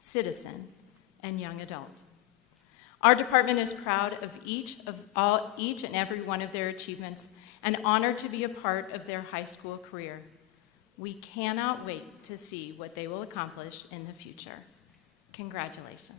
citizen, and young adult. Our department is proud of each and every one of their achievements and honored to be a part of their high school career. We cannot wait to see what they will accomplish in the future. Congratulations.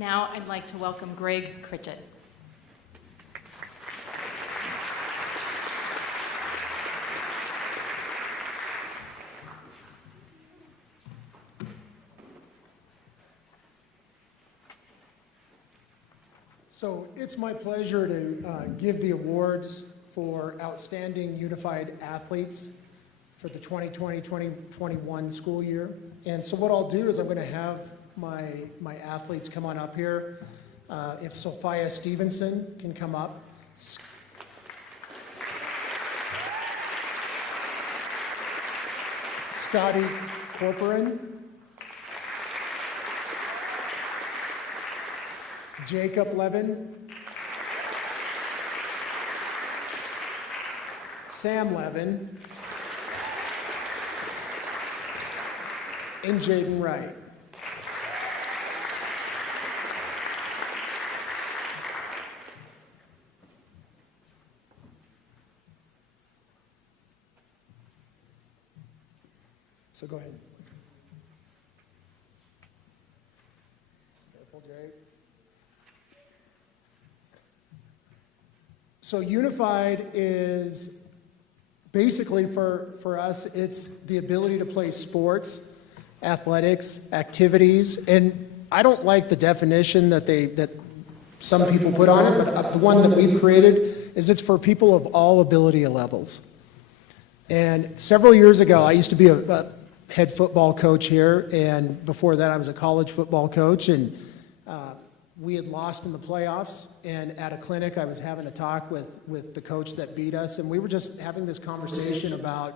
Now I'd like to welcome Greg Critchett. So it's my pleasure to give the awards for outstanding unified athletes for the 2020-2021 school year. And so what I'll do is I'm going to have my athletes come on up here. If Sophia Stevenson can come up. Scotty Corcoran. Jacob Levin. Sam Levin. And Jaden Wright. So go ahead. Careful, Jake. So unified is basically for us, it's the ability to play sports, athletics, activities, and I don't like the definition that some people put on it, but the one that we've created is it's for people of all ability levels. And several years ago, I used to be a head football coach here, and before that I was a college football coach, and we had lost in the playoffs, and at a clinic I was having a talk with the coach that beat us, and we were just having this conversation about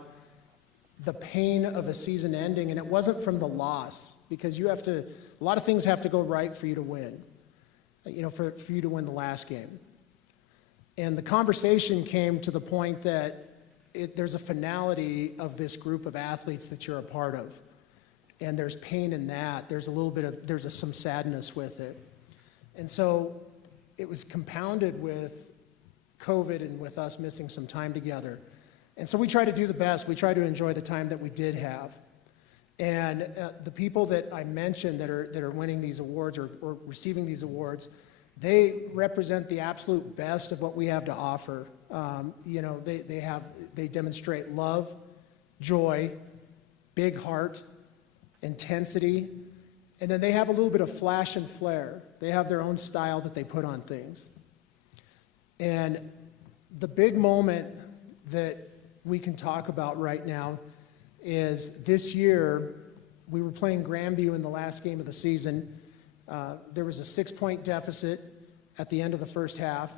the pain of a season ending, and it wasn't from the loss, because a lot of things have to go right for you to win, for you to win the last game. And the conversation came to the point that there's a finality of this group of athletes that you're a part of. And there's pain in that. There's some sadness with it. And so it was compounded with COVID and with us missing some time together. And so we try to do the best. We try to enjoy the time that we did have. And the people that I mentioned that are winning these awards or receiving these awards, they represent the absolute best of what we have to offer. They demonstrate love, joy, big heart, intensity, and then they have a little bit of flash and flare. They have their own style that they put on things. And the big moment that we can talk about right now is this year, we were playing Grandview in the last game of the season. There was a 6-point deficit at the end of the first half,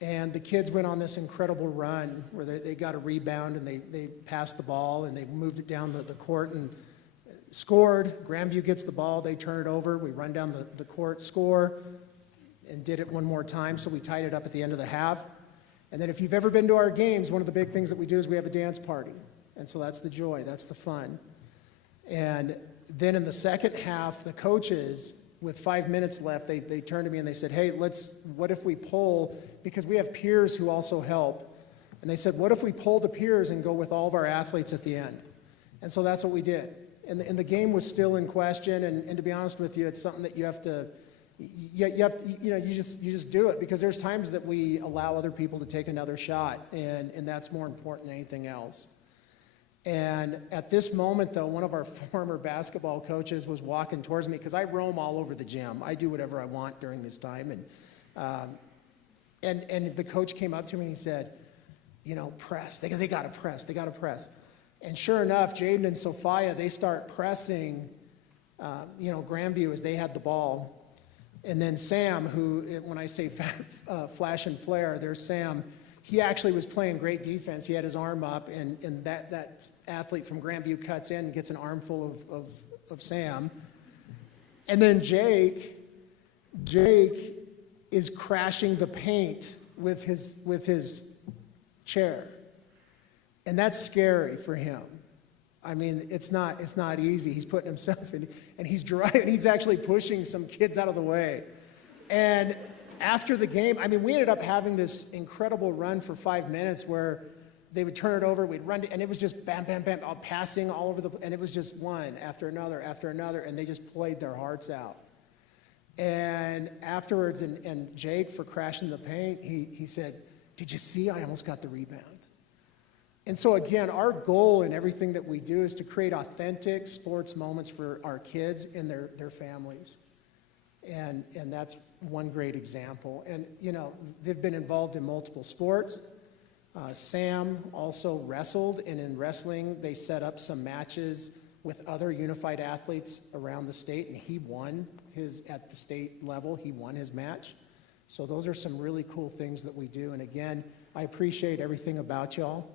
and the kids went on this incredible run where they got a rebound and they passed the ball and they moved it down the court and scored. Grandview gets the ball, they turn it over, we run down the court, score, and did it one more time, so we tied it up at the end of the half. And then if you've ever been to our games, one of the big things that we do is we have a dance party. And so that's the joy, that's the fun. And then in the second half, the coaches, with 5 minutes left, they turned to me and they said, hey, what if we poll, because we have peers who also help. And they said, what if we poll the peers and go with all of our athletes at the end? And so that's what we did. And the game was still in question, and to be honest with you, it's something that you just do it, because there's times that we allow other people to take another shot, and that's more important than anything else. And at this moment, though, one of our former basketball coaches was walking towards me, because I roam all over the gym. I do whatever I want during this time. And the coach came up to me and he said, press. They got to press. They got to press. And sure enough, Jaden and Sophia, they start pressing, Grandview as they had the ball. And then Sam, who, when I say flash and flare, there's Sam. He actually was playing great defense. He had his arm up, and that athlete from Grandview cuts in and gets an armful of Sam. And then Jake is crashing the paint with his chair. And that's scary for him. I mean, it's not easy. He's putting himself in, and he's driving. He's actually pushing some kids out of the way. And after the game, we ended up having this incredible run for 5 minutes where they would turn it over, we'd run, and it was just bam, bam, bam, all passing all over and it was just one after another, and they just played their hearts out. And afterwards, and Jake, for crashing the paint, he said, did you see I almost got the rebound? And so again, our goal in everything that we do is to create authentic sports moments for our kids and their families. And that's one great example. And they've been involved in multiple sports. Sam also wrestled, and in wrestling, they set up some matches with other unified athletes around the state, and he won at the state level, he won his match. So those are some really cool things that we do. And again, I appreciate everything about y'all,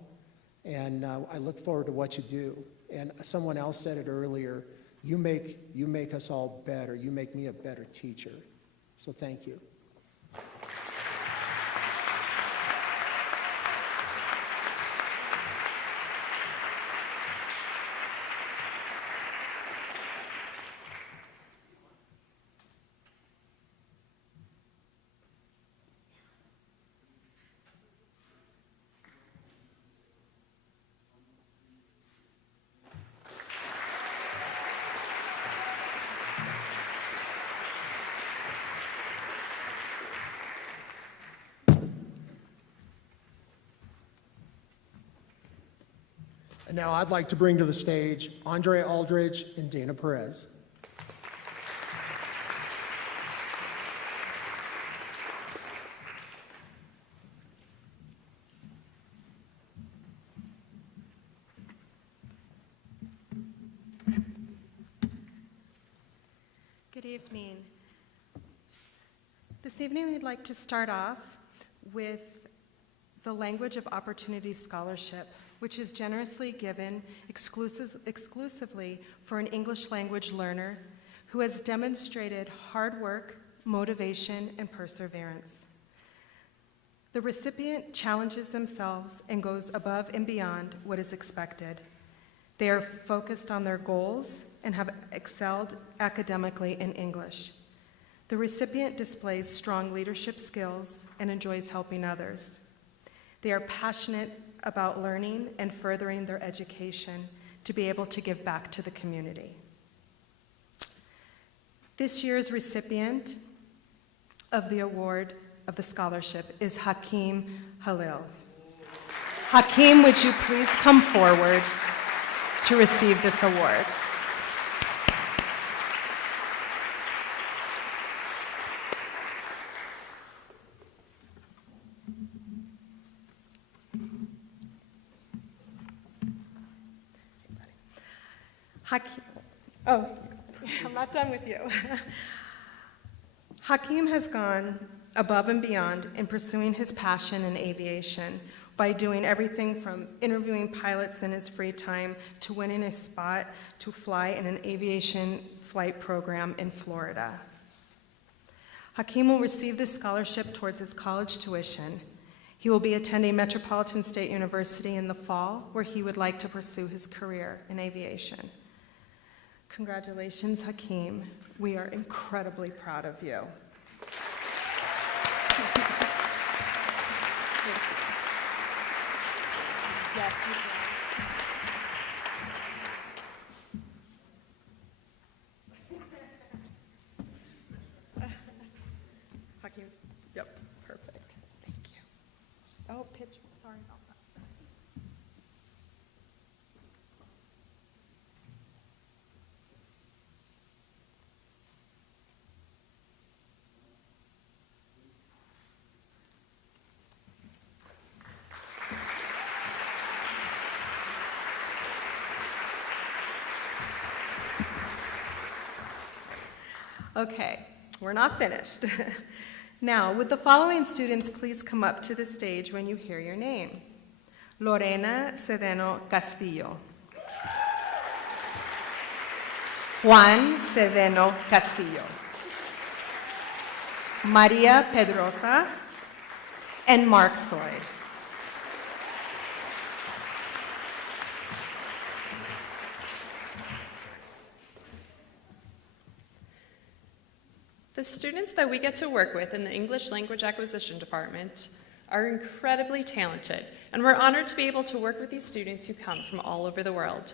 and I look forward to what you do. And someone else said it earlier, you make us all better. You make me a better teacher. So thank you. And now I'd like to bring to the stage Andre Aldridge and Dana Perez. Good evening. This evening we'd like to start off with the Language of Opportunity Scholarship, which is generously given exclusively for an English language learner who has demonstrated hard work, motivation, and perseverance. The recipient challenges themselves and goes above and beyond what is expected. They are focused on their goals and have excelled academically in English. The recipient displays strong leadership skills and enjoys helping others. They are passionate about learning and furthering their education to be able to give back to the community. This year's recipient of the award of the scholarship is Hakeem Halil. Hakeem, would you please come forward to receive this award? Oh, I'm not done with you. Hakeem has gone above and beyond in pursuing his passion in aviation by doing everything from interviewing pilots in his free time to winning a spot to fly in an aviation flight program in Florida. Hakeem will receive this scholarship towards his college tuition. He will be attending Metropolitan State University in the fall, where he would like to pursue his career in aviation. Congratulations, Hakeem. We are incredibly proud of you. Yes, you can. Hakeem's, yep, perfect. Thank you. Oh, pitch, sorry about that. Okay, we're not finished. Now, would the following students please come up to the stage when you hear your name? Lorena Cedeno Castillo. Juan Cedeno Castillo. Maria Pedrosa and Mark Soy. The students that we get to work with in the English Language Acquisition Department are incredibly talented, and we're honored to be able to work with these students who come from all over the world.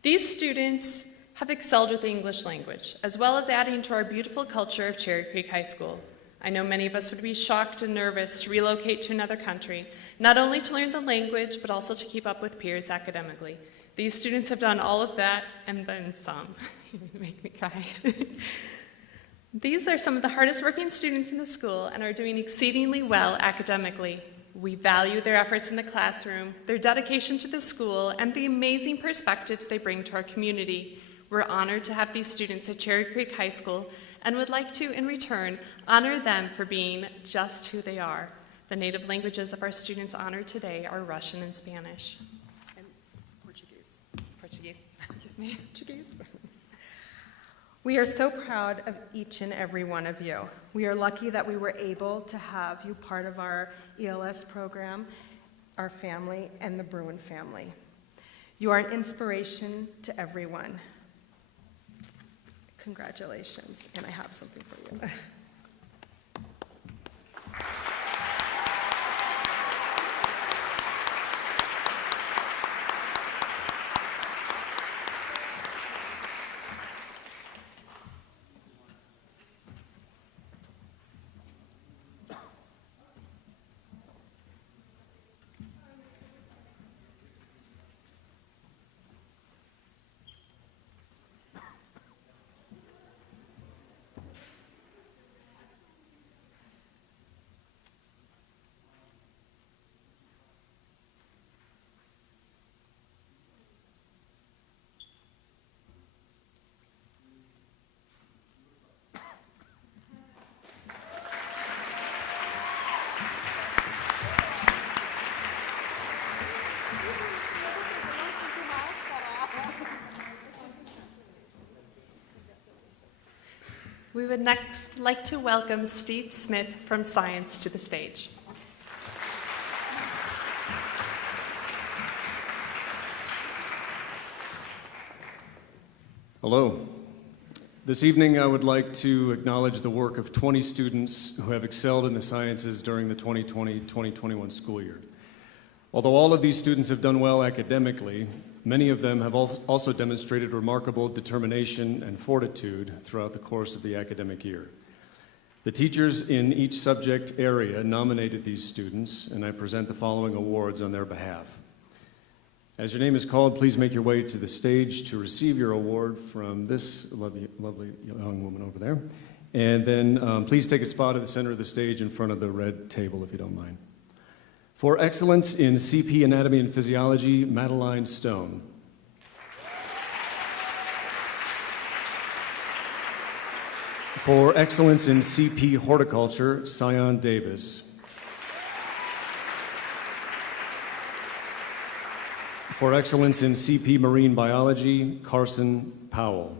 These students have excelled with the English language, as well as adding to our beautiful culture of Cherry Creek High School. I know many of us would be shocked and nervous to relocate to another country, not only to learn the language, but also to keep up with peers academically. These students have done all of that, and then some. You make me cry. These are some of the hardest working students in the school and are doing exceedingly well academically. We value their efforts in the classroom, their dedication to the school, and the amazing perspectives they bring to our community. We're honored to have these students at Cherry Creek High School and would like to, in return, honor them for being just who they are. The native languages of our students honored today are Russian and Spanish. And Portuguese. Excuse me, Portuguese. We are so proud of each and every one of you. We are lucky that we were able to have you part of our ELS program, our family, and the Bruin family. You are an inspiration to everyone. Congratulations, and I have something for you. We would next like to welcome Steve Smith from Science to the stage. Hello. This evening I would like to acknowledge the work of 20 students who have excelled in the sciences during the 2020-2021 school year. Although all of these students have done well academically, many of them have also demonstrated remarkable determination and fortitude throughout the course of the academic year. The teachers in each subject area nominated these students, and I present the following awards on their behalf. As your name is called, please make your way to the stage to receive your award from this lovely young woman over there. And then please take a spot at the center of the stage in front of the red table, if you don't mind. For excellence in CP Anatomy and Physiology, Madeline Stone. For excellence in CP Horticulture, Sion Davis. For excellence in CP Marine Biology, Carson Powell.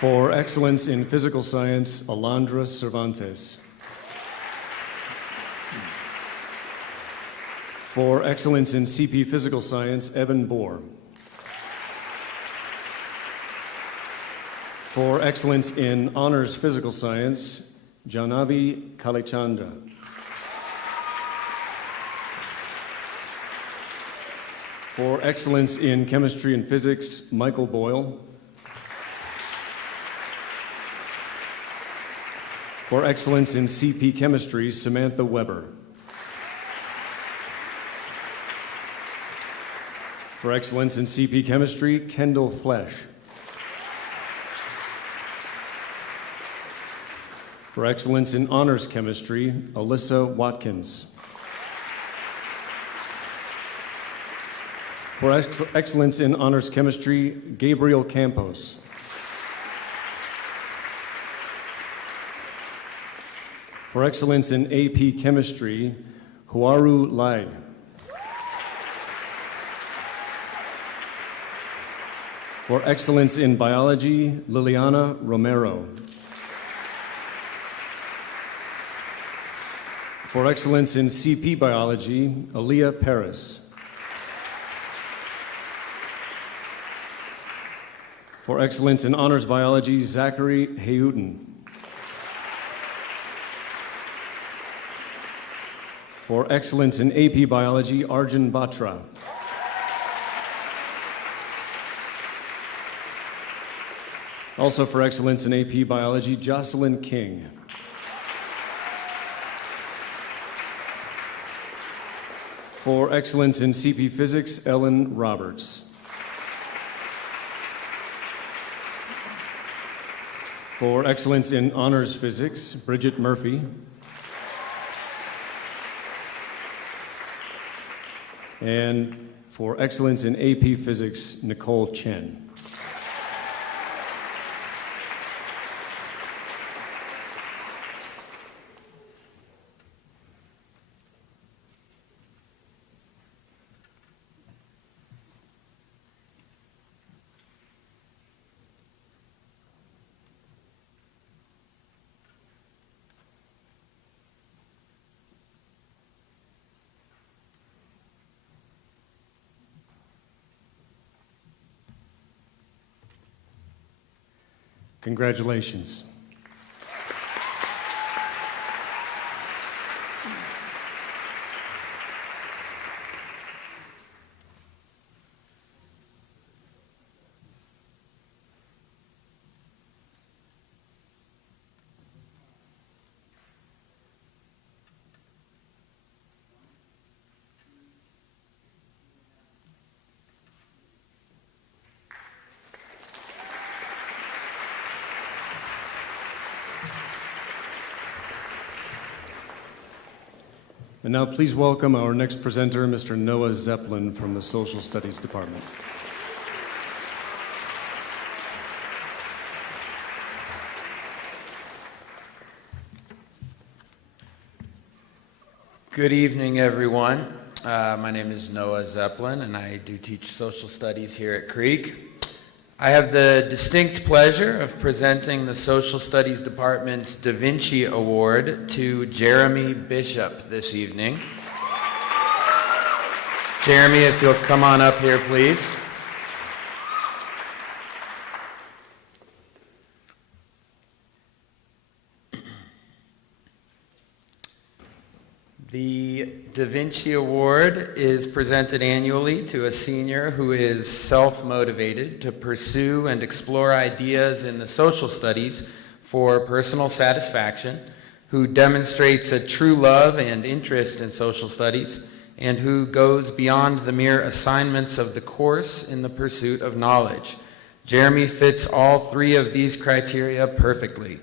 For excellence in Physical Science, Alondra Cervantes. For excellence in CP Physical Science, Evan Bohr. For excellence in Honors Physical Science, Janavi Kalichandra. For excellence in Chemistry and Physics, Michael Boyle. For excellence in CP Chemistry, Samantha Weber. For excellence in CP Chemistry, Kendall Flesh. For excellence in Honors Chemistry, Alyssa Watkins. For excellence in Honors Chemistry, Gabriel Campos. For excellence in AP Chemistry, Huaru Lai. For excellence in Biology, Liliana Romero. For excellence in CP Biology, Aaliyah Paris. For excellence in Honors Biology, Zachary Hayuten. For excellence in AP Biology, Arjun Batra. Also for excellence in AP Biology, Jocelyn King. For excellence in CP Physics, Ellen Roberts. For excellence in honors physics, Bridget Murphy. And for excellence in AP physics, Nicole Chen. Congratulations. And now please welcome our next presenter, Mr. Noah Zeppelin from the Social Studies Department. Good evening, everyone. My name is Noah Zeppelin, and I do teach social studies here at Creek. I have the distinct pleasure of presenting the Social Studies Department's Da Vinci Award to Jeremy Bishop this evening. Jeremy, if you'll come on up here, please. The Da Vinci Award is presented annually to a senior who is self-motivated to pursue and explore ideas in the social studies for personal satisfaction, who demonstrates a true love and interest in social studies, and who goes beyond the mere assignments of the course in the pursuit of knowledge. Jeremy fits all three of these criteria perfectly.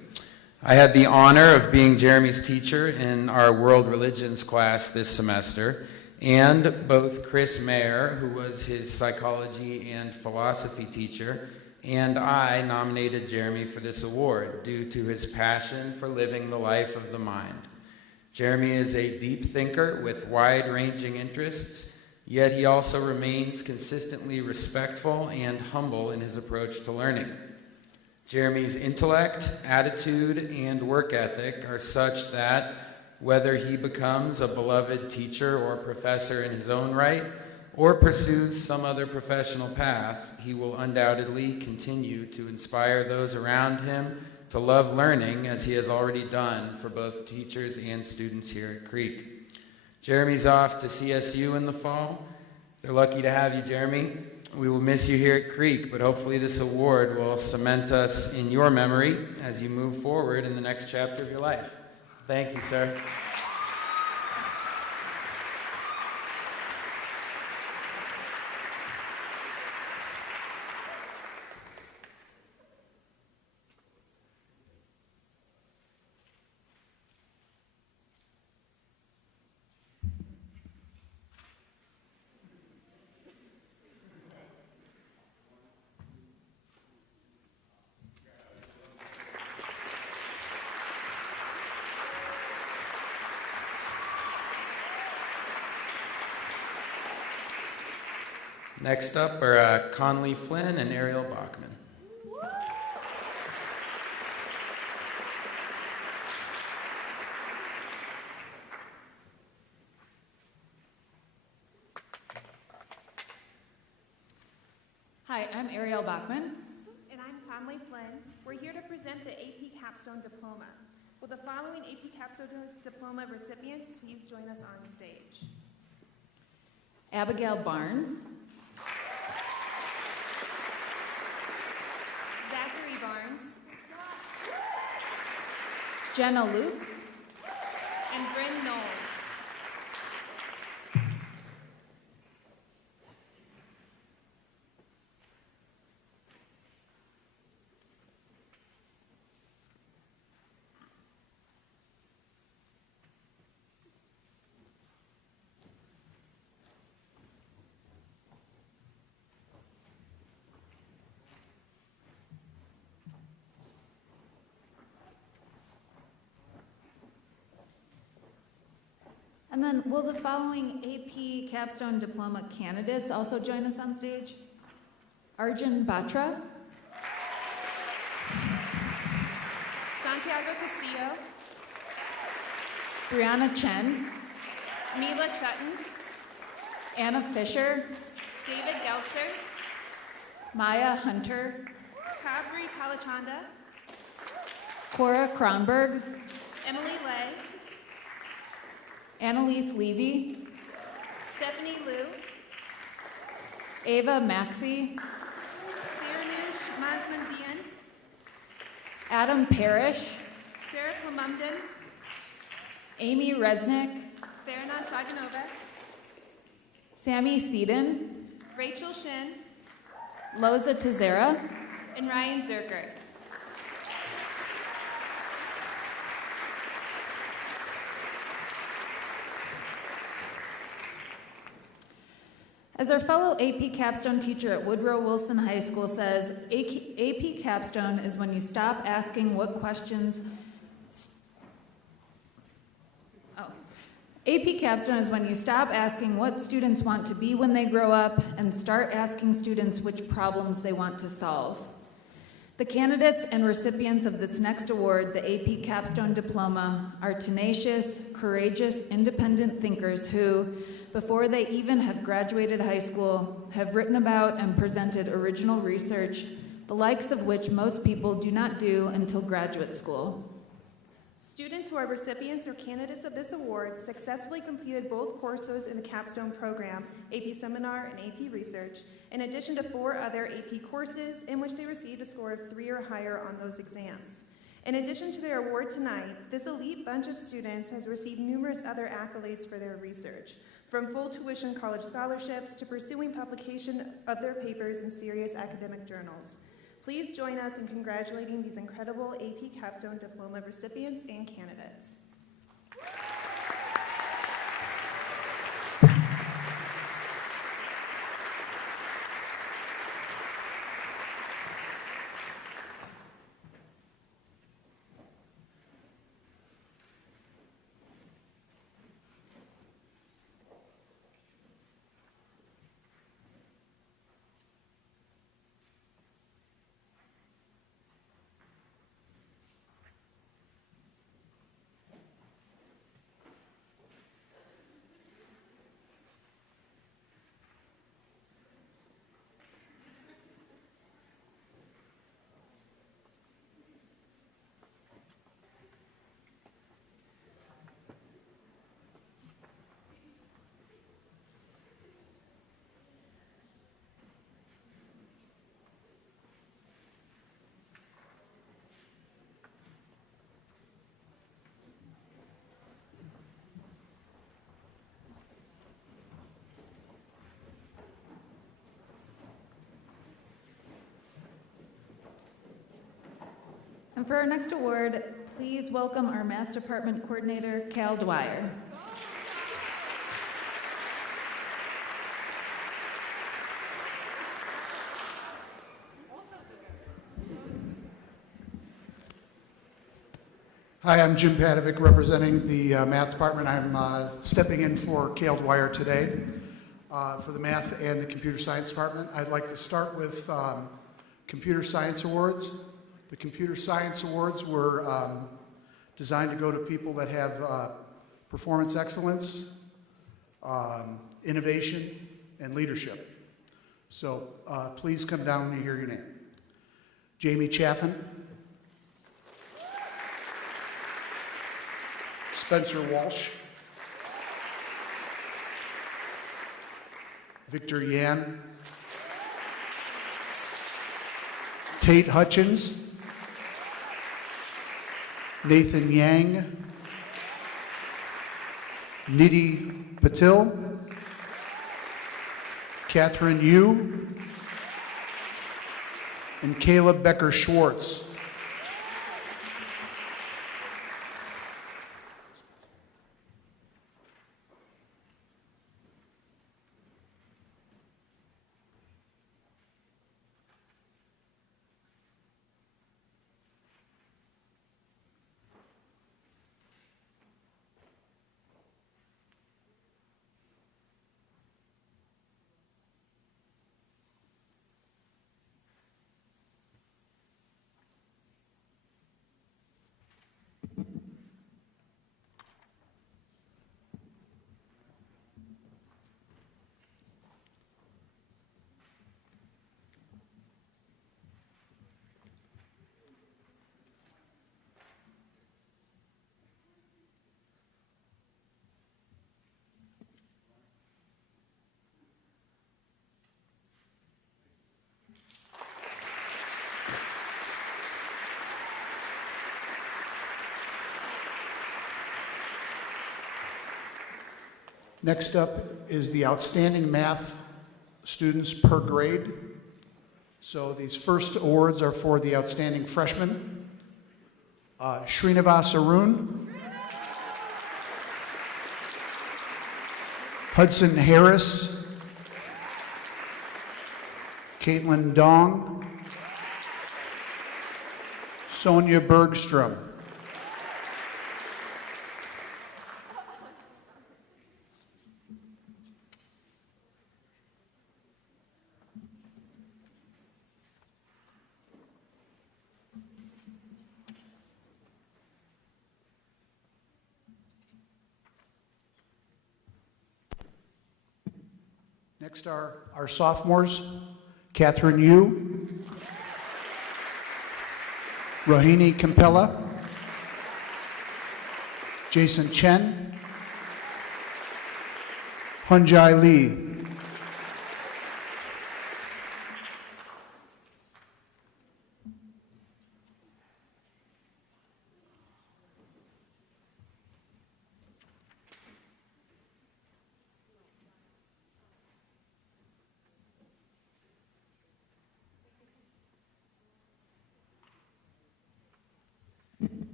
I had the honor of being Jeremy's teacher in our world religions class this semester, and both Chris Mayer, who was his psychology and philosophy teacher, and I nominated Jeremy for this award due to his passion for living the life of the mind. Jeremy is a deep thinker with wide-ranging interests, yet he also remains consistently respectful and humble in his approach to learning. Jeremy's intellect, attitude, and work ethic are such that whether he becomes a beloved teacher or professor in his own right, or pursues some other professional path, he will undoubtedly continue to inspire those around him to love learning, as he has already done for both teachers and students here at Creek. Jeremy's off to CSU in the fall. They're lucky to have you, Jeremy. We will miss you here at Creek, but hopefully this award will cement us in your memory as you move forward in the next chapter of your life. Thank you, sir. Next up are Conley Flynn and Ariel Bachman. Hi, I'm Ariel Bachman. And I'm Conley Flynn. We're here to present the AP Capstone Diploma. Will the following AP Capstone Diploma recipients please join us on stage? Abigail Barnes. Zachary Barnes. Jenna Lukes. And Bryn Knowles. And then will the following AP Capstone Diploma candidates also join us on stage? Arjun Batra, Santiago Castillo, Brianna Chen, Mila Tretton, Anna Fisher, David Geltzer, Maya Hunter, Kavri Kalachanda, Cora Kronberg, Emily Lay, Annalise Levy, Stephanie Liu, Ava Maxey, Siranush Mazmandian, Adam Parrish, Sarah Plumumden, Amy Resnick, Verna Saganova, Sammy Seaton, Rachel Shin, Loza Tizera, and Ryan Zerker. As our fellow AP Capstone teacher at Woodrow Wilson High School says, AP Capstone is when you stop asking what questions. AP Capstone is when you stop asking what students want to be when they grow up and start asking students which problems they want to solve. The candidates and recipients of this next award, the AP Capstone Diploma, are tenacious, courageous, independent thinkers who, before they even have graduated high school, have written about and presented original research, the likes of which most people do not do until graduate school. Students who are recipients or candidates of this award successfully completed both courses in the Capstone program, AP Seminar and AP Research, in addition to 4 other AP courses in which they received a score of 3 or higher on those exams. In addition to their award tonight, this elite bunch of students has received numerous other accolades for their research, from full tuition college scholarships to pursuing publication of their papers in serious academic journals. Please join us in congratulating these incredible AP Capstone Diploma recipients and candidates. And for our next award, please welcome our Math Department Coordinator, Cal Dwyer. Hi, I'm Jim Padovic, representing the Math Department. I'm stepping in for Cale Dwyer today for the Math and the Computer Science Department. I'd like to start with Computer Science Awards. The Computer Science Awards were designed to go to people that have performance excellence, innovation, and leadership. So please come down when you hear your name. Jamie Chaffin, Spencer Walsh, Victor Yan, Tate Hutchins, Nathan Yang, Nidhi Patil, Catherine Yu, and Caleb Becker-Schwartz. Next up is the outstanding math students per grade. So these first awards are for the outstanding freshman, Srinivas Arun, Hudson Harris, Caitlin Dong, Sonia Bergstrom. Next are our sophomores, Catherine Yu, Rohini Kampella, Jason Chen, Hunjai Lee.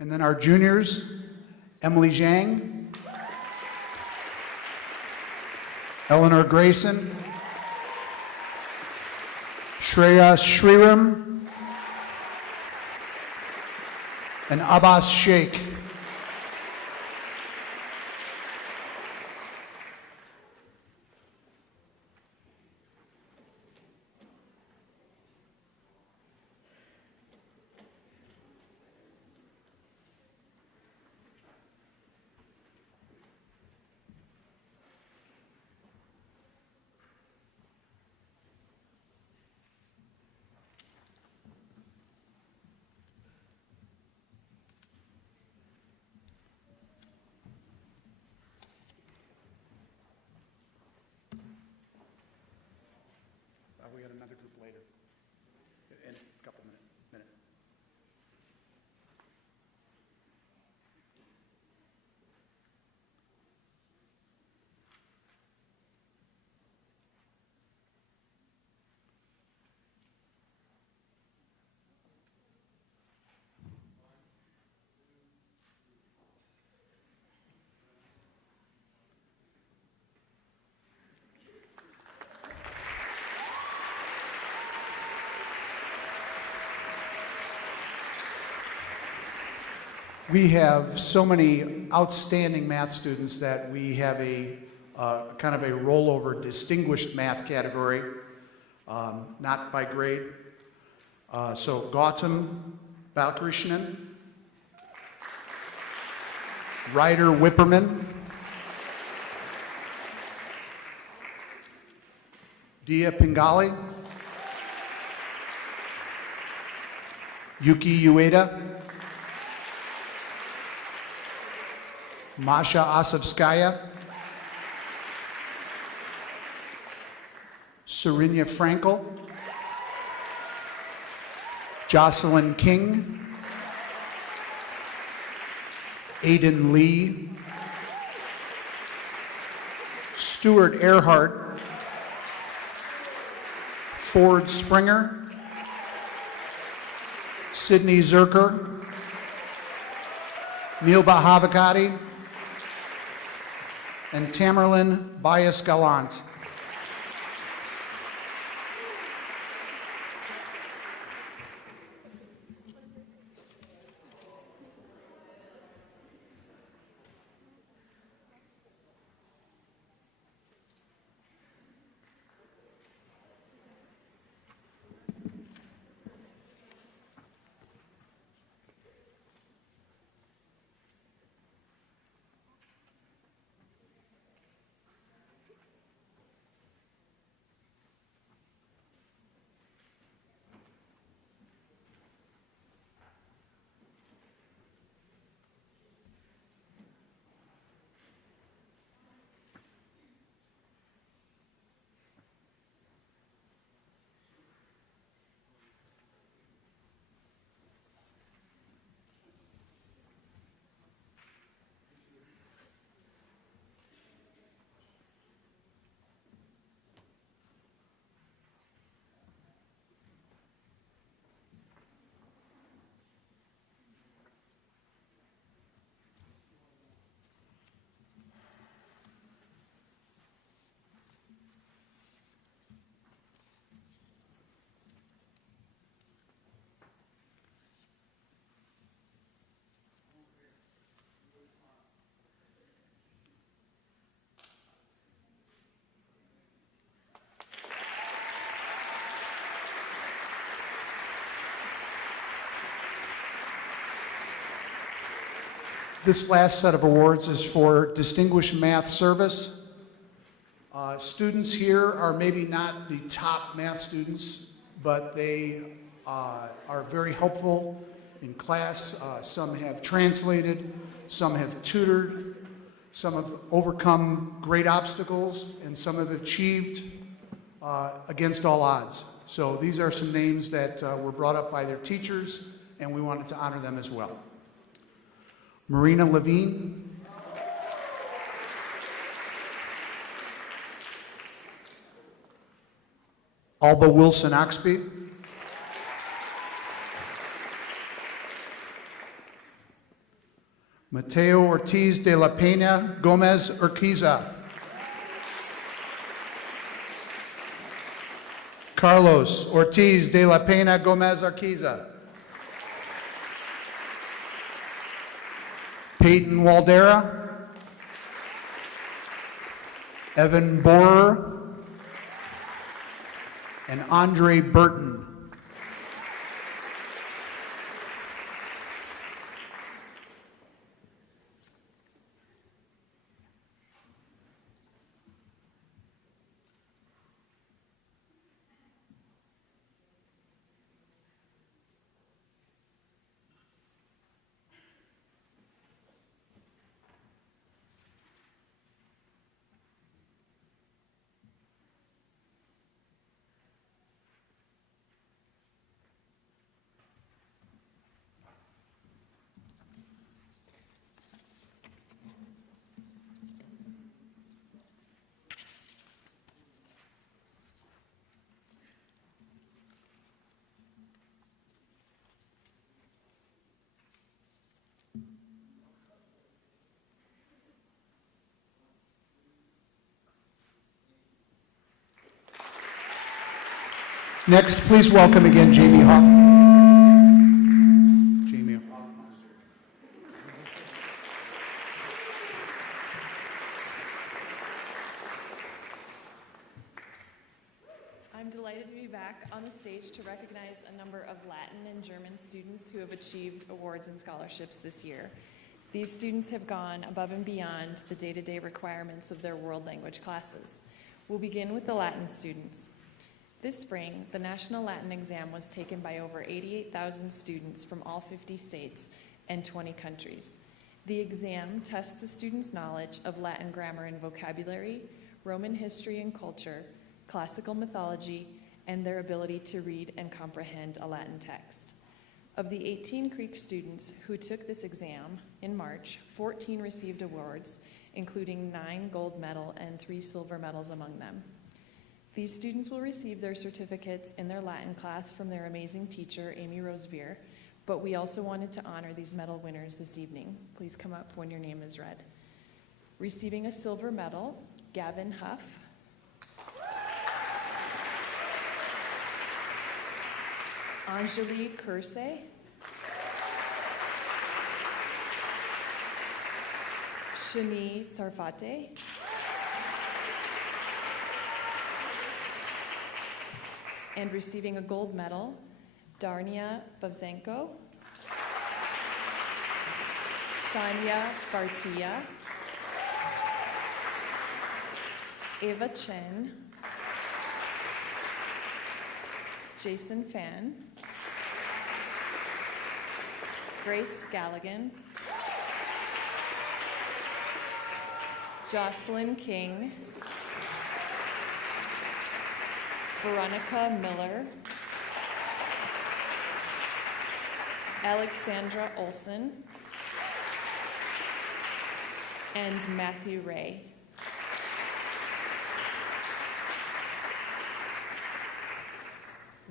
And then our juniors, Emily Zhang, Eleanor Grayson, Shreya Shriram, and Abbas Sheikh. We got another group later, in a couple minutes. We have so many outstanding math students that we have a kind of a rollover distinguished math category, not by grade. So Gautam Balakrishnan, Ryder Whipperman, Dia Pingali, Yuki Ueda, Masha Asavskaya, Serinya Frankel, Jocelyn King, Aiden Lee, Stuart Earhart, Ford Springer, Sydney Zerker, Neil Bahavakati, and Tamerlyn Bias Gallant. This last set of awards is for Distinguished Math Service. Students here are maybe not the top math students, but they are very helpful in class. Some have translated, some have tutored, some have overcome great obstacles, and some have achieved against all odds. So these are some names that were brought up by their teachers, and we wanted to honor them as well. Marina Levine. Alba Wilson Oxby. Mateo Ortiz de la Pena Gomez Urquiza. Carlos Ortiz de la Pena Gomez Urquiza. Peyton Waldera. Evan Borer. And Andre Burton. Next, please welcome again Jamie Hawk. Jamie Hawk. I'm delighted to be back on the stage to recognize a number of Latin and German students who have achieved awards and scholarships this year. These students have gone above and beyond the day-to-day requirements of their world language classes. We'll begin with the Latin students. This spring, the National Latin Exam was taken by over 88,000 students from all 50 states and 20 countries. The exam tests the students' knowledge of Latin grammar and vocabulary, Roman history and culture, classical mythology, and their ability to read and comprehend a Latin text. Of the 18 Creek students who took this exam in March, 14 received awards, including 9 gold medal and 3 silver medals among them. These students will receive their certificates in their Latin class from their amazing teacher, Amy Rosevier, but we also wanted to honor these medal winners this evening. Please come up when your name is read. Receiving a silver medal, Gavin Huff. Anjali Kursay. Shani Sarfate. And receiving a gold medal, Darnia Bavzenko, Sanya Bartia, Ava Chen, Jason Fan, Grace Galligan, Jocelyn King, Veronica Miller, Alexandra Olson, and Matthew Ray.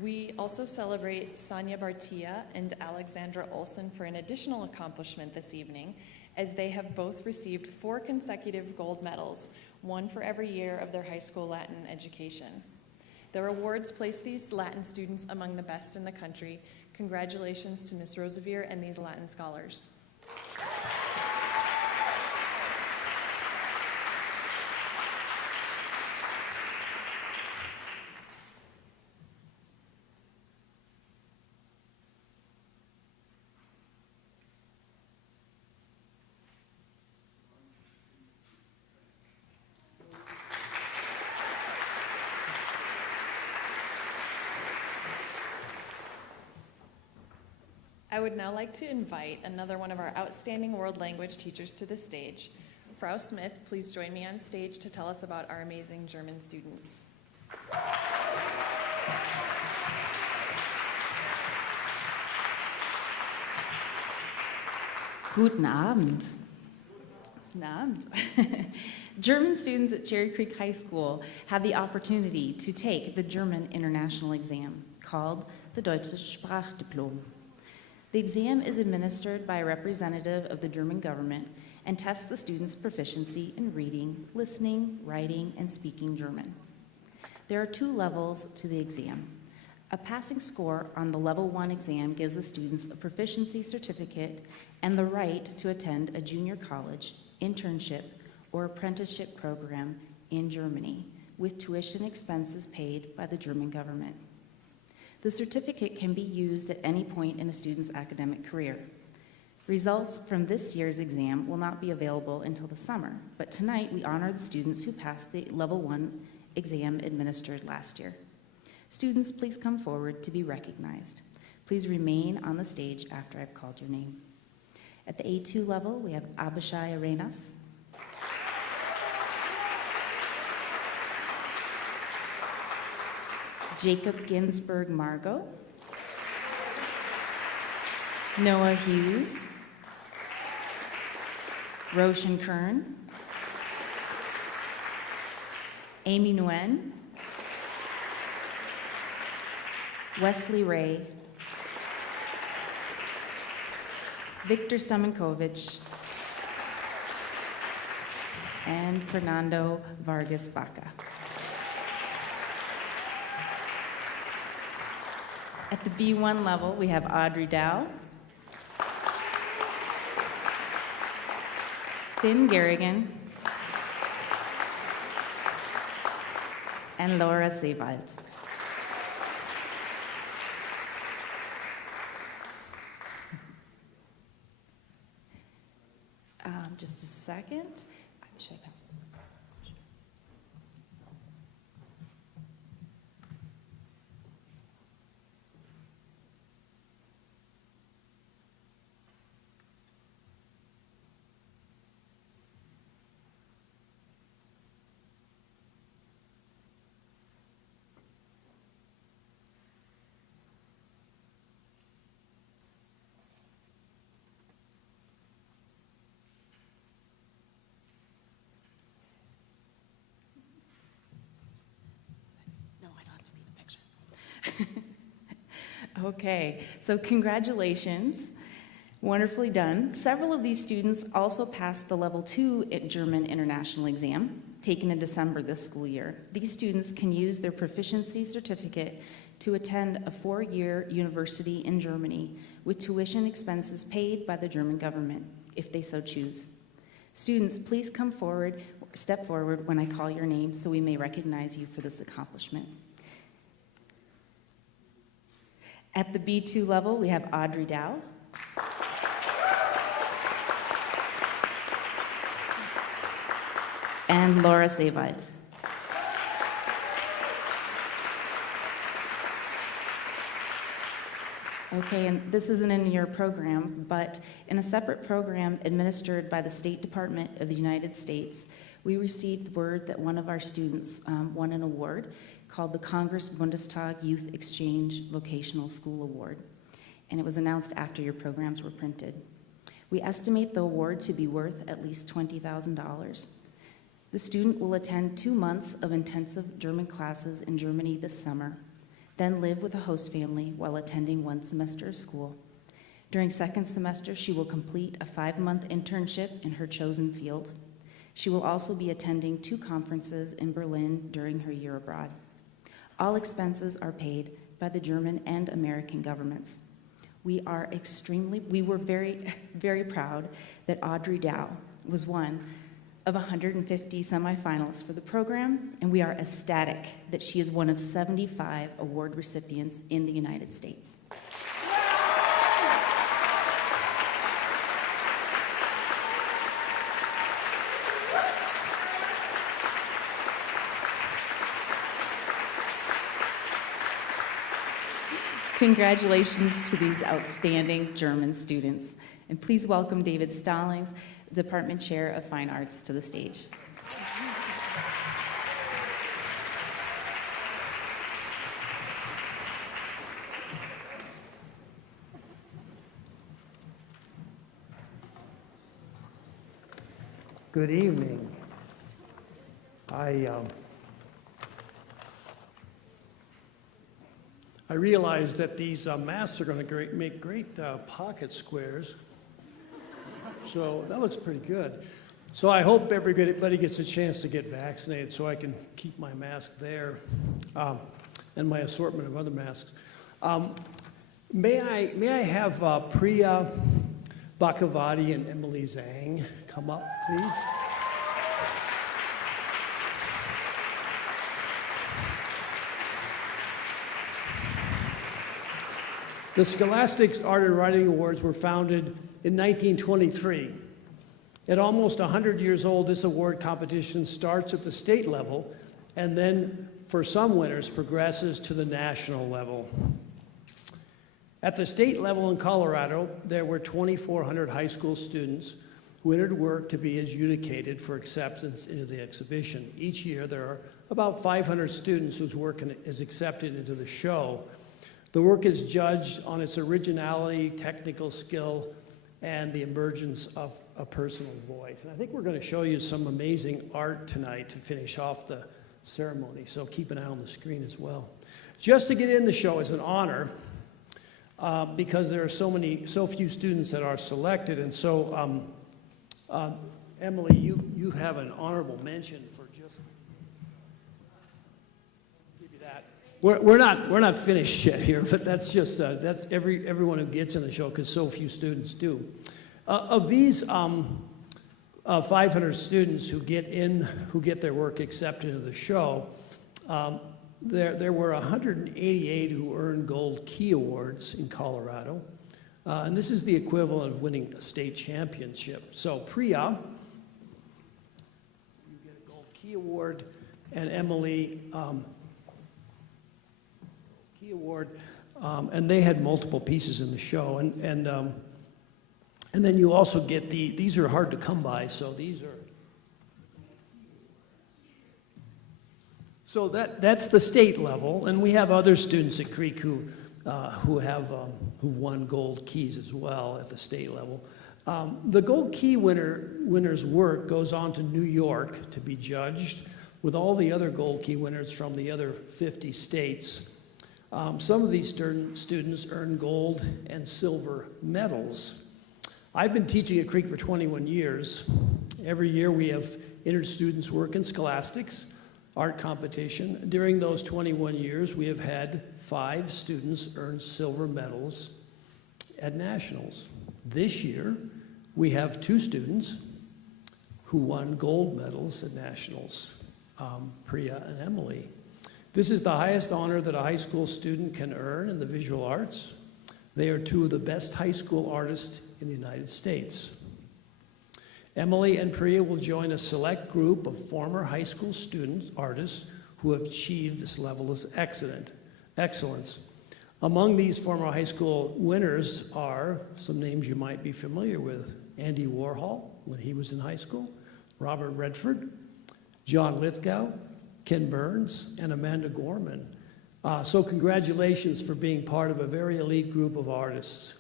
We also celebrate Sanya Bartia and Alexandra Olson for an additional accomplishment this evening, as they have both received 4 consecutive gold medals, one for every year of their high school Latin education. Their awards place these Latin students among the best in the country. Congratulations to Ms. Rosevier and these Latin scholars. I would now like to invite another one of our outstanding world language teachers to the stage. Frau Smith, please join me on stage to tell us about our amazing German students. Guten Abend. Guten Abend. German students at Cherry Creek High School have the opportunity to take the German international exam called the Deutsche Sprachdiplom. The exam is administered by a representative of the German government and tests the students' proficiency in reading, listening, writing, and speaking German. There are 2 levels to the exam. A passing score on the level 1 exam gives the students a proficiency certificate and the right to attend a junior college, internship, or apprenticeship program in Germany with tuition expenses paid by the German government. The certificate can be used at any point in a student's academic career. Results from this year's exam will not be available until the summer, but tonight we honor the students who passed the level 1 exam administered last year. Students, please come forward to be recognized. Please remain on the stage after I've called your name. At the A2 level, we have Abishai Arenas, Jacob Ginsberg Margot, Noah Hughes, Roshan Kern, Amy Nguyen, Wesley Ray, Victor Stomenkovich, and Fernando Vargas Baca. At the B1 level, we have Audrey Dow, Finn Garrigan, and Laura Sebald. Just a second. Should I pass? Okay, so congratulations. Wonderfully done. Several of these students also passed the level 2 German international exam, taken in December this school year. These students can use their proficiency certificate to attend a 4-year university in Germany with tuition expenses paid by the German government, if they so choose. Students, please come forward, step forward when I call your name so we may recognize you for this accomplishment. At the B2 level, we have Audrey Dow, and Laura Sebald. Okay, and this isn't in your program, but in a separate program administered by the State Department of the United States, we received word that one of our students won an award called the Congress Bundestag Youth Exchange Vocational School Award, and it was announced after your programs were printed. We estimate the award to be worth at least $20,000. The student will attend 2 months of intensive German classes in Germany this summer, then live with a host family while attending 1 semester of school. During 2nd semester, she will complete a 5-month internship in her chosen field. She will also be attending 2 conferences in Berlin during her year abroad. All expenses are paid by the German and American governments. We were very, very proud that Audrey Dow was one of 150 semifinalists for the program, and we are ecstatic that she is one of 75 award recipients in the United States. Congratulations to these outstanding German students. And please welcome David Stallings, Department Chair of Fine Arts, to the stage. Good evening. I realize that these masks are going to make great pocket squares. So that looks pretty good. So I hope everybody gets a chance to get vaccinated so I can keep my mask there and my assortment of other masks. May I have Priya Bakavati and Emily Zhang come up, please? The Scholastics Art and Writing Awards were founded in 1923. At almost 100 years old, this award competition starts at the state level and then, for some winners, progresses to the national level. At the state level in Colorado, there were 2,400 high school students who entered work to be adjudicated for acceptance into the exhibition. Each year, there are about 500 students whose work is accepted into the show. The work is judged on its originality, technical skill, and the emergence of a personal voice. And I think we're going to show you some amazing art tonight to finish off the ceremony, so keep an eye on the screen as well. Just to get in the show is an honor because there are so few students that are selected, and so Emily, you have an honorable mention for just. Give you that. We're not finished yet here, but that's just that's everyone who gets in the show because so few students do. Of these 500 students who get their work accepted into the show, there were 188 who earned Gold Key Awards in Colorado, and this is the equivalent of winning a state championship. So Priya, you get a Gold Key Award, and Emily. Award, and they had multiple pieces in the show, and then you also get these are hard to come by, so these are. So that's the state level, and we have other students at Creek who've won Gold Keys as well at the state level. The Gold Key winner's work goes on to New York to be judged with all the other Gold Key winners from the other 50 states. Some of these students earn gold and silver medals. I've been teaching at Creek for 21 years. Every year we have entered students' work in scholastics, art competition. During those 21 years, we have had 5 students earn silver medals at nationals. This year, we have 2 students who won gold medals at nationals, Priya and Emily. This is the highest honor that a high school student can earn in the visual arts. They are 2 of the best high school artists in the United States. Emily and Priya will join a select group of former high school artists who have achieved this level of excellence. Among these former high school winners are some names you might be familiar with. Andy Warhol, when he was in high school, Robert Redford, John Lithgow, Ken Burns, and Amanda Gorman. So congratulations for being part of a very elite group of artists.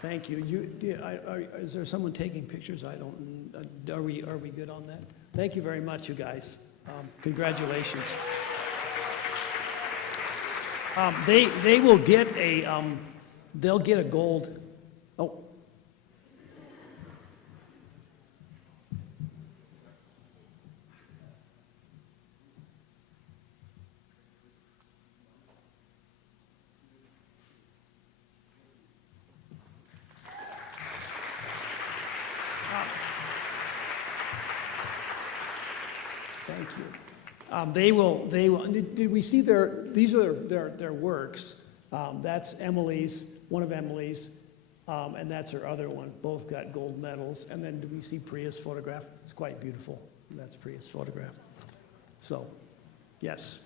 Thank you. Is there someone taking pictures? I don't. Are we good on that? Thank you very much, you guys. Congratulations. They will get they'll get a gold. Oh. Thank you. They will, did we see these are their works. That's Emily's, one of Emily's, and that's her other one. Both got gold medals. And then do we see Priya's photograph? It's quite beautiful. That's Priya's photograph. So, yes.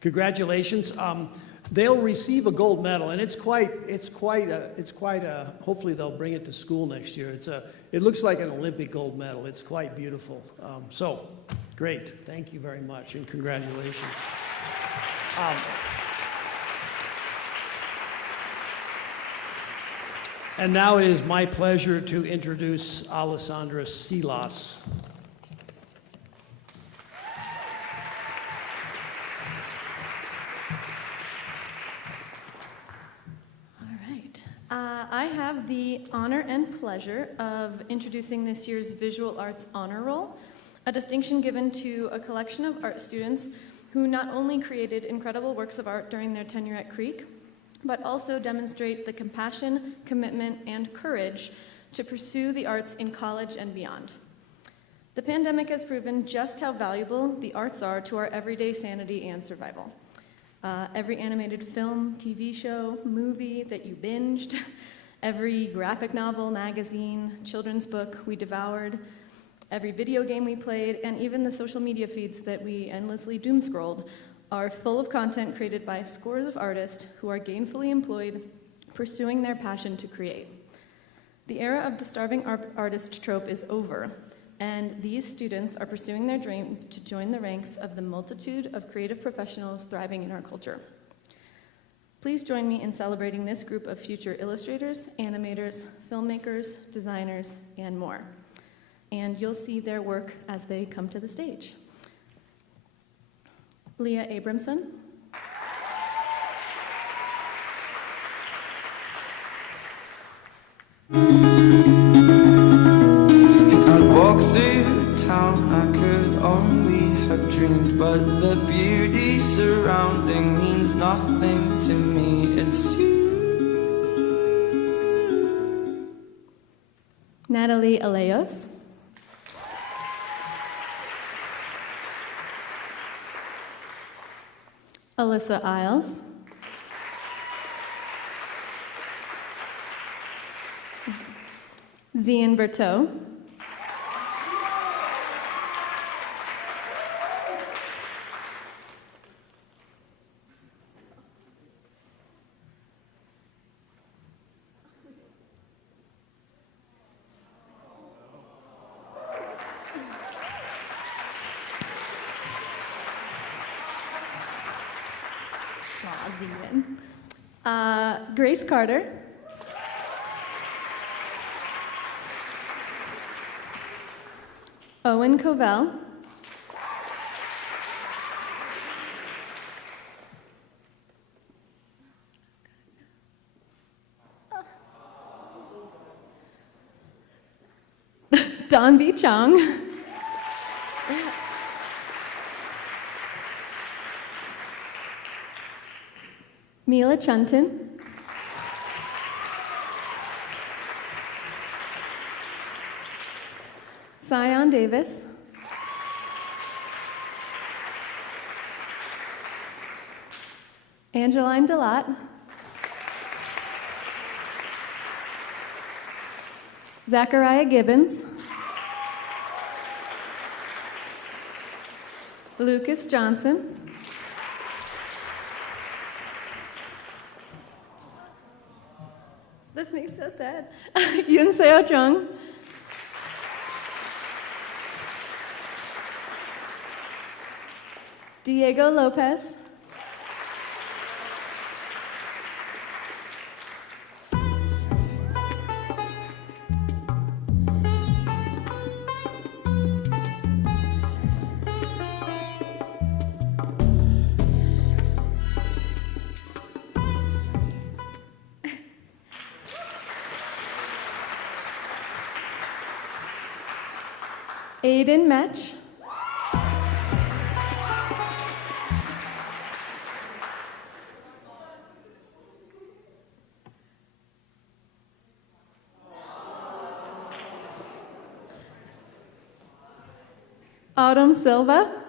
Congratulations. They'll receive a gold medal, and it's quite a, hopefully they'll bring it to school next year. It looks like an Olympic gold medal. It's quite beautiful. So, great. Thank you very much, and congratulations. And now it is my pleasure to introduce Alessandra Silas. I have the honor and pleasure of introducing this year's Visual Arts Honor Roll, a distinction given to a collection of art students who not only created incredible works of art during their tenure at Creek, but also demonstrate the compassion, commitment, and courage to pursue the arts in college and beyond. The pandemic has proven just how valuable the arts are to our everyday sanity and survival. Every animated film, TV show, movie that you binged, every graphic novel, magazine, children's book we devoured, every video game we played, and even the social media feeds that we endlessly doom-scrolled are full of content created by scores of artists who are gainfully employed, pursuing their passion to create. The era of the starving artist trope is over, and these students are pursuing their dream to join the ranks of the multitude of creative professionals thriving in our culture. Please join me in celebrating this group of future illustrators, animators, filmmakers, designers, and more. And you'll see their work as they come to the stage. Leah Abramson. Walk through town, I could only have dreamed, but the beauty surrounding means nothing to me. It's you. Natalie Aleos. Alyssa Isles. Zian Berteau. Grace Carter. Owen Covell. Don B. Chong. Yes. Mila Chuntin. Sion Davis. Angeline Delat. Zachariah Gibbons. Lucas Johnson. This makes me so sad. Yun Seo Chung. Diego Lopez. Aiden Metch. Autumn Silva.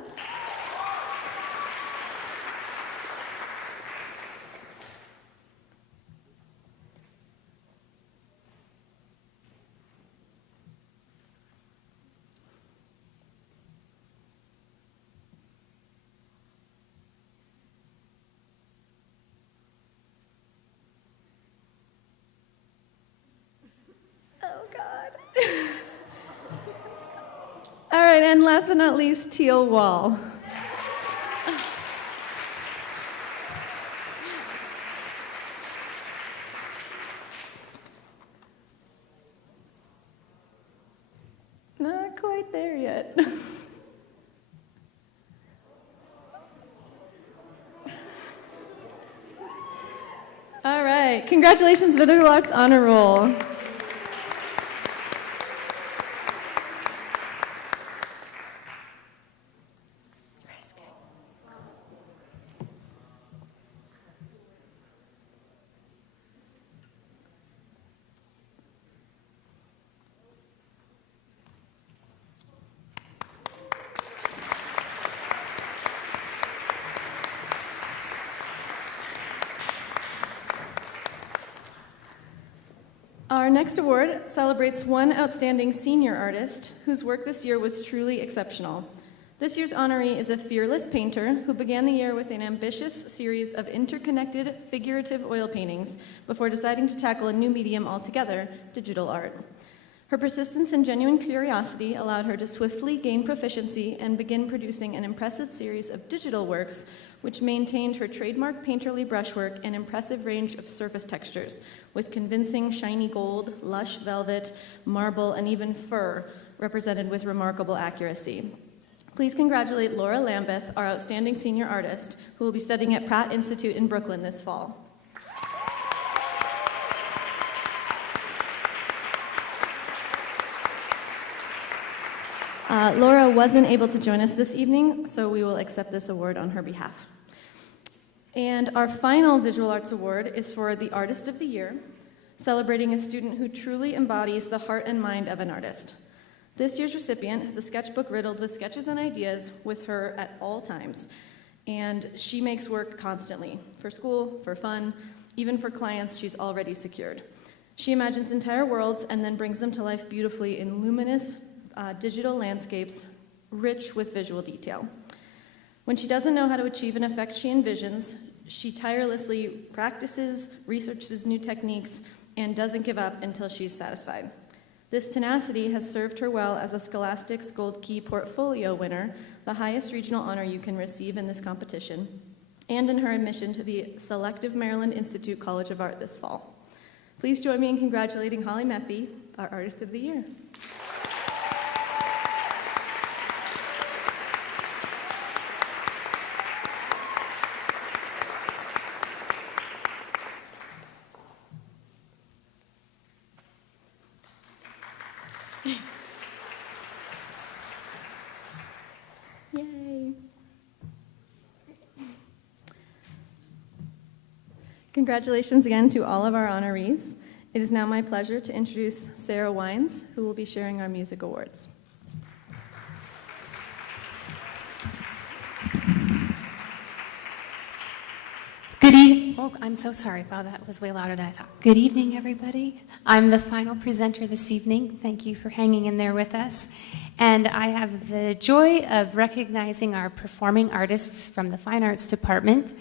And last but not least, Teal Wall. Not quite there yet. All right, congratulations, Visual Arts Honor Roll. Our next award celebrates one outstanding senior artist whose work this year was truly exceptional. This year's honoree is a fearless painter who began the year with an ambitious series of interconnected figurative oil paintings before deciding to tackle a new medium altogether, digital art. Her persistence and genuine curiosity allowed her to swiftly gain proficiency and begin producing an impressive series of digital works which maintained her trademark painterly brushwork and impressive range of surface textures, with convincing shiny gold, lush velvet, marble, and even fur represented with remarkable accuracy. Please congratulate Laura Lambeth, our outstanding senior artist, who will be studying at Pratt Institute in Brooklyn this fall. Laura wasn't able to join us this evening, so we will accept this award on her behalf. And our final Visual Arts Award is for the Artist of the Year, celebrating a student who truly embodies the heart and mind of an artist. This year's recipient has a sketchbook riddled with sketches and ideas with her at all times, and she makes work constantly, for school, for fun, even for clients she's already secured. She imagines entire worlds and then brings them to life beautifully in luminous, digital landscapes, rich with visual detail. When she doesn't know how to achieve an effect she envisions, she tirelessly practices, researches new techniques, and doesn't give up until she's satisfied. This tenacity has served her well as a Scholastic's Gold Key Portfolio winner, the highest regional honor you can receive in this competition, and in her admission to the selective Maryland Institute College of Art this fall. Please join me in congratulating Holly Mephy, our Artist of the Year. Yay. Congratulations again to all of our honorees. It is now my pleasure to introduce Sarah Wines, who will be sharing our music awards. Good evening. Oh, I'm so sorry. Wow, that was way louder than I thought. Good evening, everybody. I'm the final presenter this evening. Thank you for hanging in there with us. And I have the joy of recognizing our performing artists from the Fine Arts Department.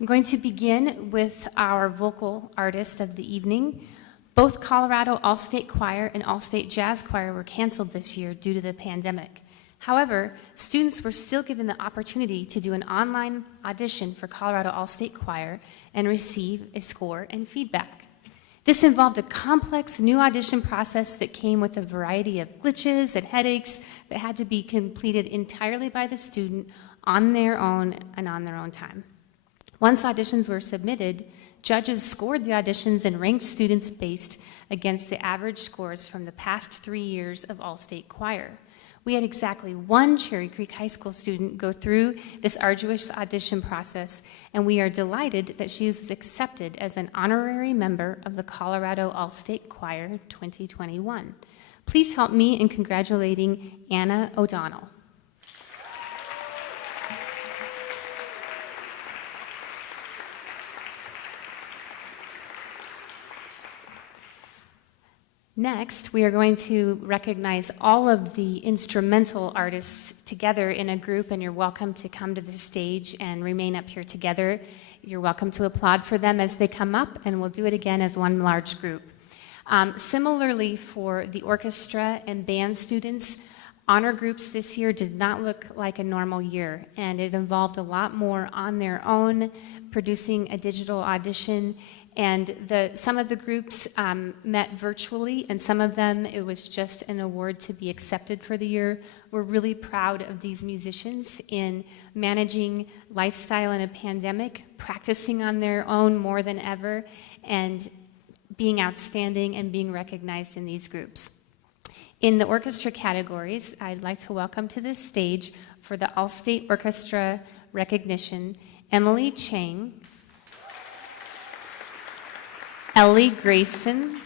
I'm going to begin with our vocal artist of the evening. Both Colorado All-State Choir and All-State Jazz Choir were canceled this year due to the pandemic. However, students were still given the opportunity to do an online audition for Colorado All-State Choir and receive a score and feedback. This involved a complex new audition process that came with a variety of glitches and headaches that had to be completed entirely by the student on their own and on their own time. Once auditions were submitted, judges scored the auditions and ranked students based against the average scores from the past 3 years of All-State Choir. We had exactly one Cherry Creek High School student go through this arduous audition process, and we are delighted that she is accepted as an honorary member of the Colorado All-State Choir 2021. Please help me in congratulating Anna O'Donnell. Next, we are going to recognize all of the instrumental artists together in a group, and you're welcome to come to the stage and remain up here together. You're welcome to applaud for them as they come up, and we'll do it again as one large group. Similarly, for the orchestra and band students, Honor groups this year did not look like a normal year, and it involved a lot more on their own, producing a digital audition. And some of the groups met virtually, and some of them, it was just an award to be accepted for the year. We're really proud of these musicians in managing lifestyle in a pandemic, practicing on their own more than ever, and being outstanding and being recognized in these groups. In the orchestra categories, I'd like to welcome to this stage for the All-State Orchestra recognition, Emily Chang, Ellie Grayson,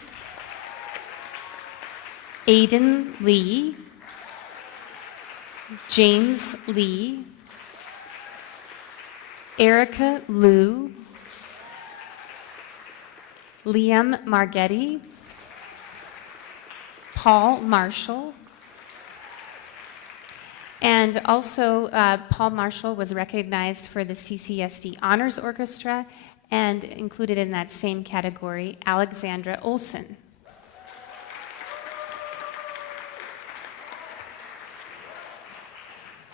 Aiden Lee, James Lee, Erica Liu, Liam Margetti, Paul Marshall, and also Paul Marshall was recognized for the CCSD Honors Orchestra, and included in that same category, Alexandra Olson.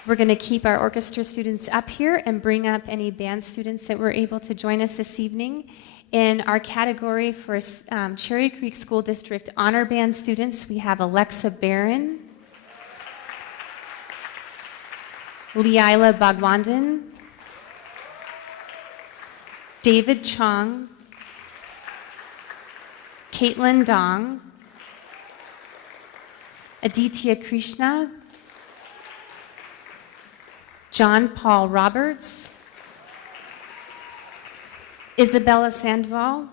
We're going to keep our orchestra students up here and bring up any band students that were able to join us this evening. In our category for Cherry Creek School District Honor Band students, we have Alexa Barron, Leila Bhagwandan, David Chong, Caitlin Dong, Aditya Krishna, John Paul Roberts, Isabella Sandoval,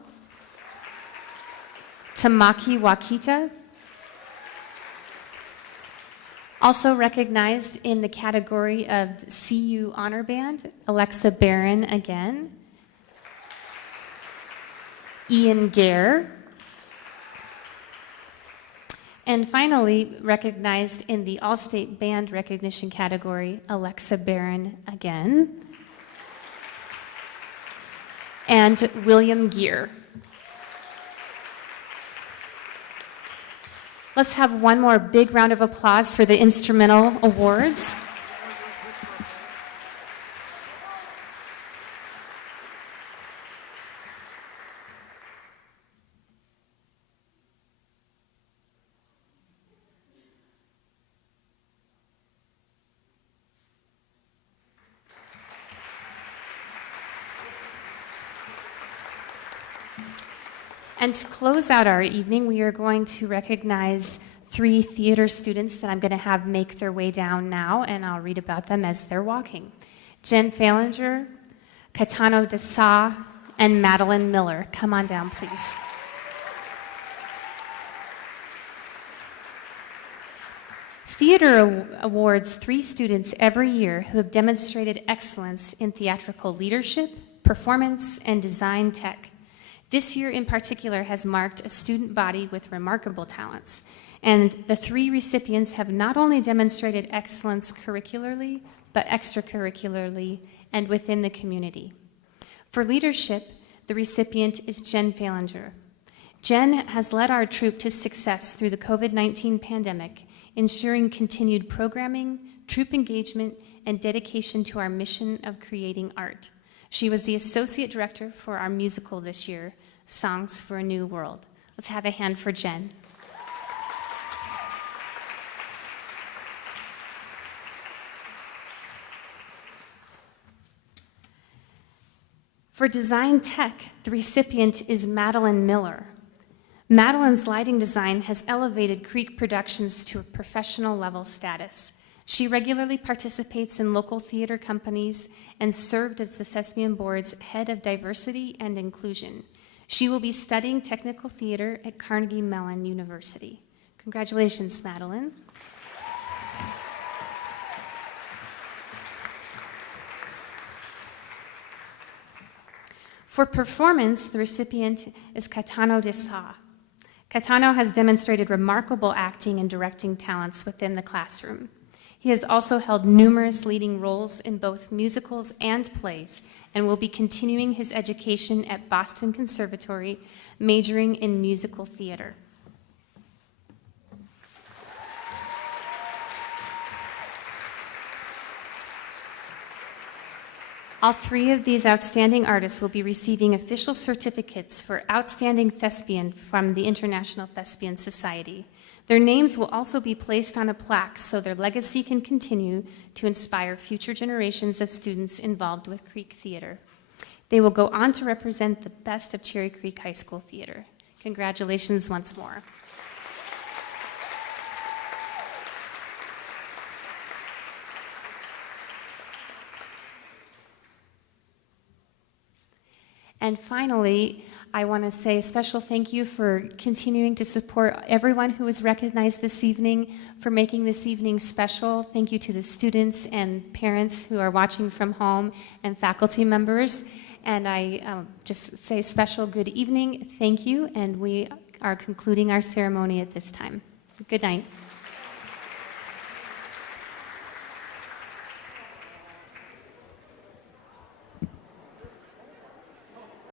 Tamaki Wakita. Also recognized in the category of CU Honor Band, Alexa Barron again, Ian Gare, and finally recognized in the All-State Band recognition category, Alexa Barron again, and William Gear. Let's have one more big round of applause for the instrumental awards. And to close out our evening, we are going to recognize 3 theater students that I'm going to have make their way down now, and I'll read about them as they're walking. Jen Falinger, Caetano de Sa, and Madeline Miller. Come on down, please. Theater awards 3 students every year who have demonstrated excellence in theatrical leadership, performance, and design tech. This year in particular has marked a student body with remarkable talents, and the 3 recipients have not only demonstrated excellence curricularly, but extracurricularly and within the community. For leadership, the recipient is Jen Falinger. Jen has led our troop to success through the COVID-19 pandemic, ensuring continued programming, troop engagement, and dedication to our mission of creating art. She was the associate director for our musical this year, Songs for a New World. Let's have a hand for Jen. For design tech, the recipient is Madeline Miller. Madeline's lighting design has elevated Creek Productions to a professional level status. She regularly participates in local theater companies and served as the Thespian Board's head of diversity and inclusion. She will be studying technical theater at Carnegie Mellon University. Congratulations, Madeline. For performance, the recipient is Caetano de Sa. Caetano has demonstrated remarkable acting and directing talents within the classroom. He has also held numerous leading roles in both musicals and plays, and will be continuing his education at Boston Conservatory, majoring in musical theater. All three of these outstanding artists will be receiving official certificates for Outstanding Thespian from the International Thespian Society. Their names will also be placed on a plaque so their legacy can continue to inspire future generations of students involved with Creek Theater. They will go on to represent the best of Cherry Creek High School theater. Congratulations once more. And finally, I want to say a special thank you for continuing to support everyone who was recognized this evening, for making this evening special. Thank you to the students and parents who are watching from home and faculty members. And I just say special good evening, thank you, and we are concluding our ceremony at this time. Good night.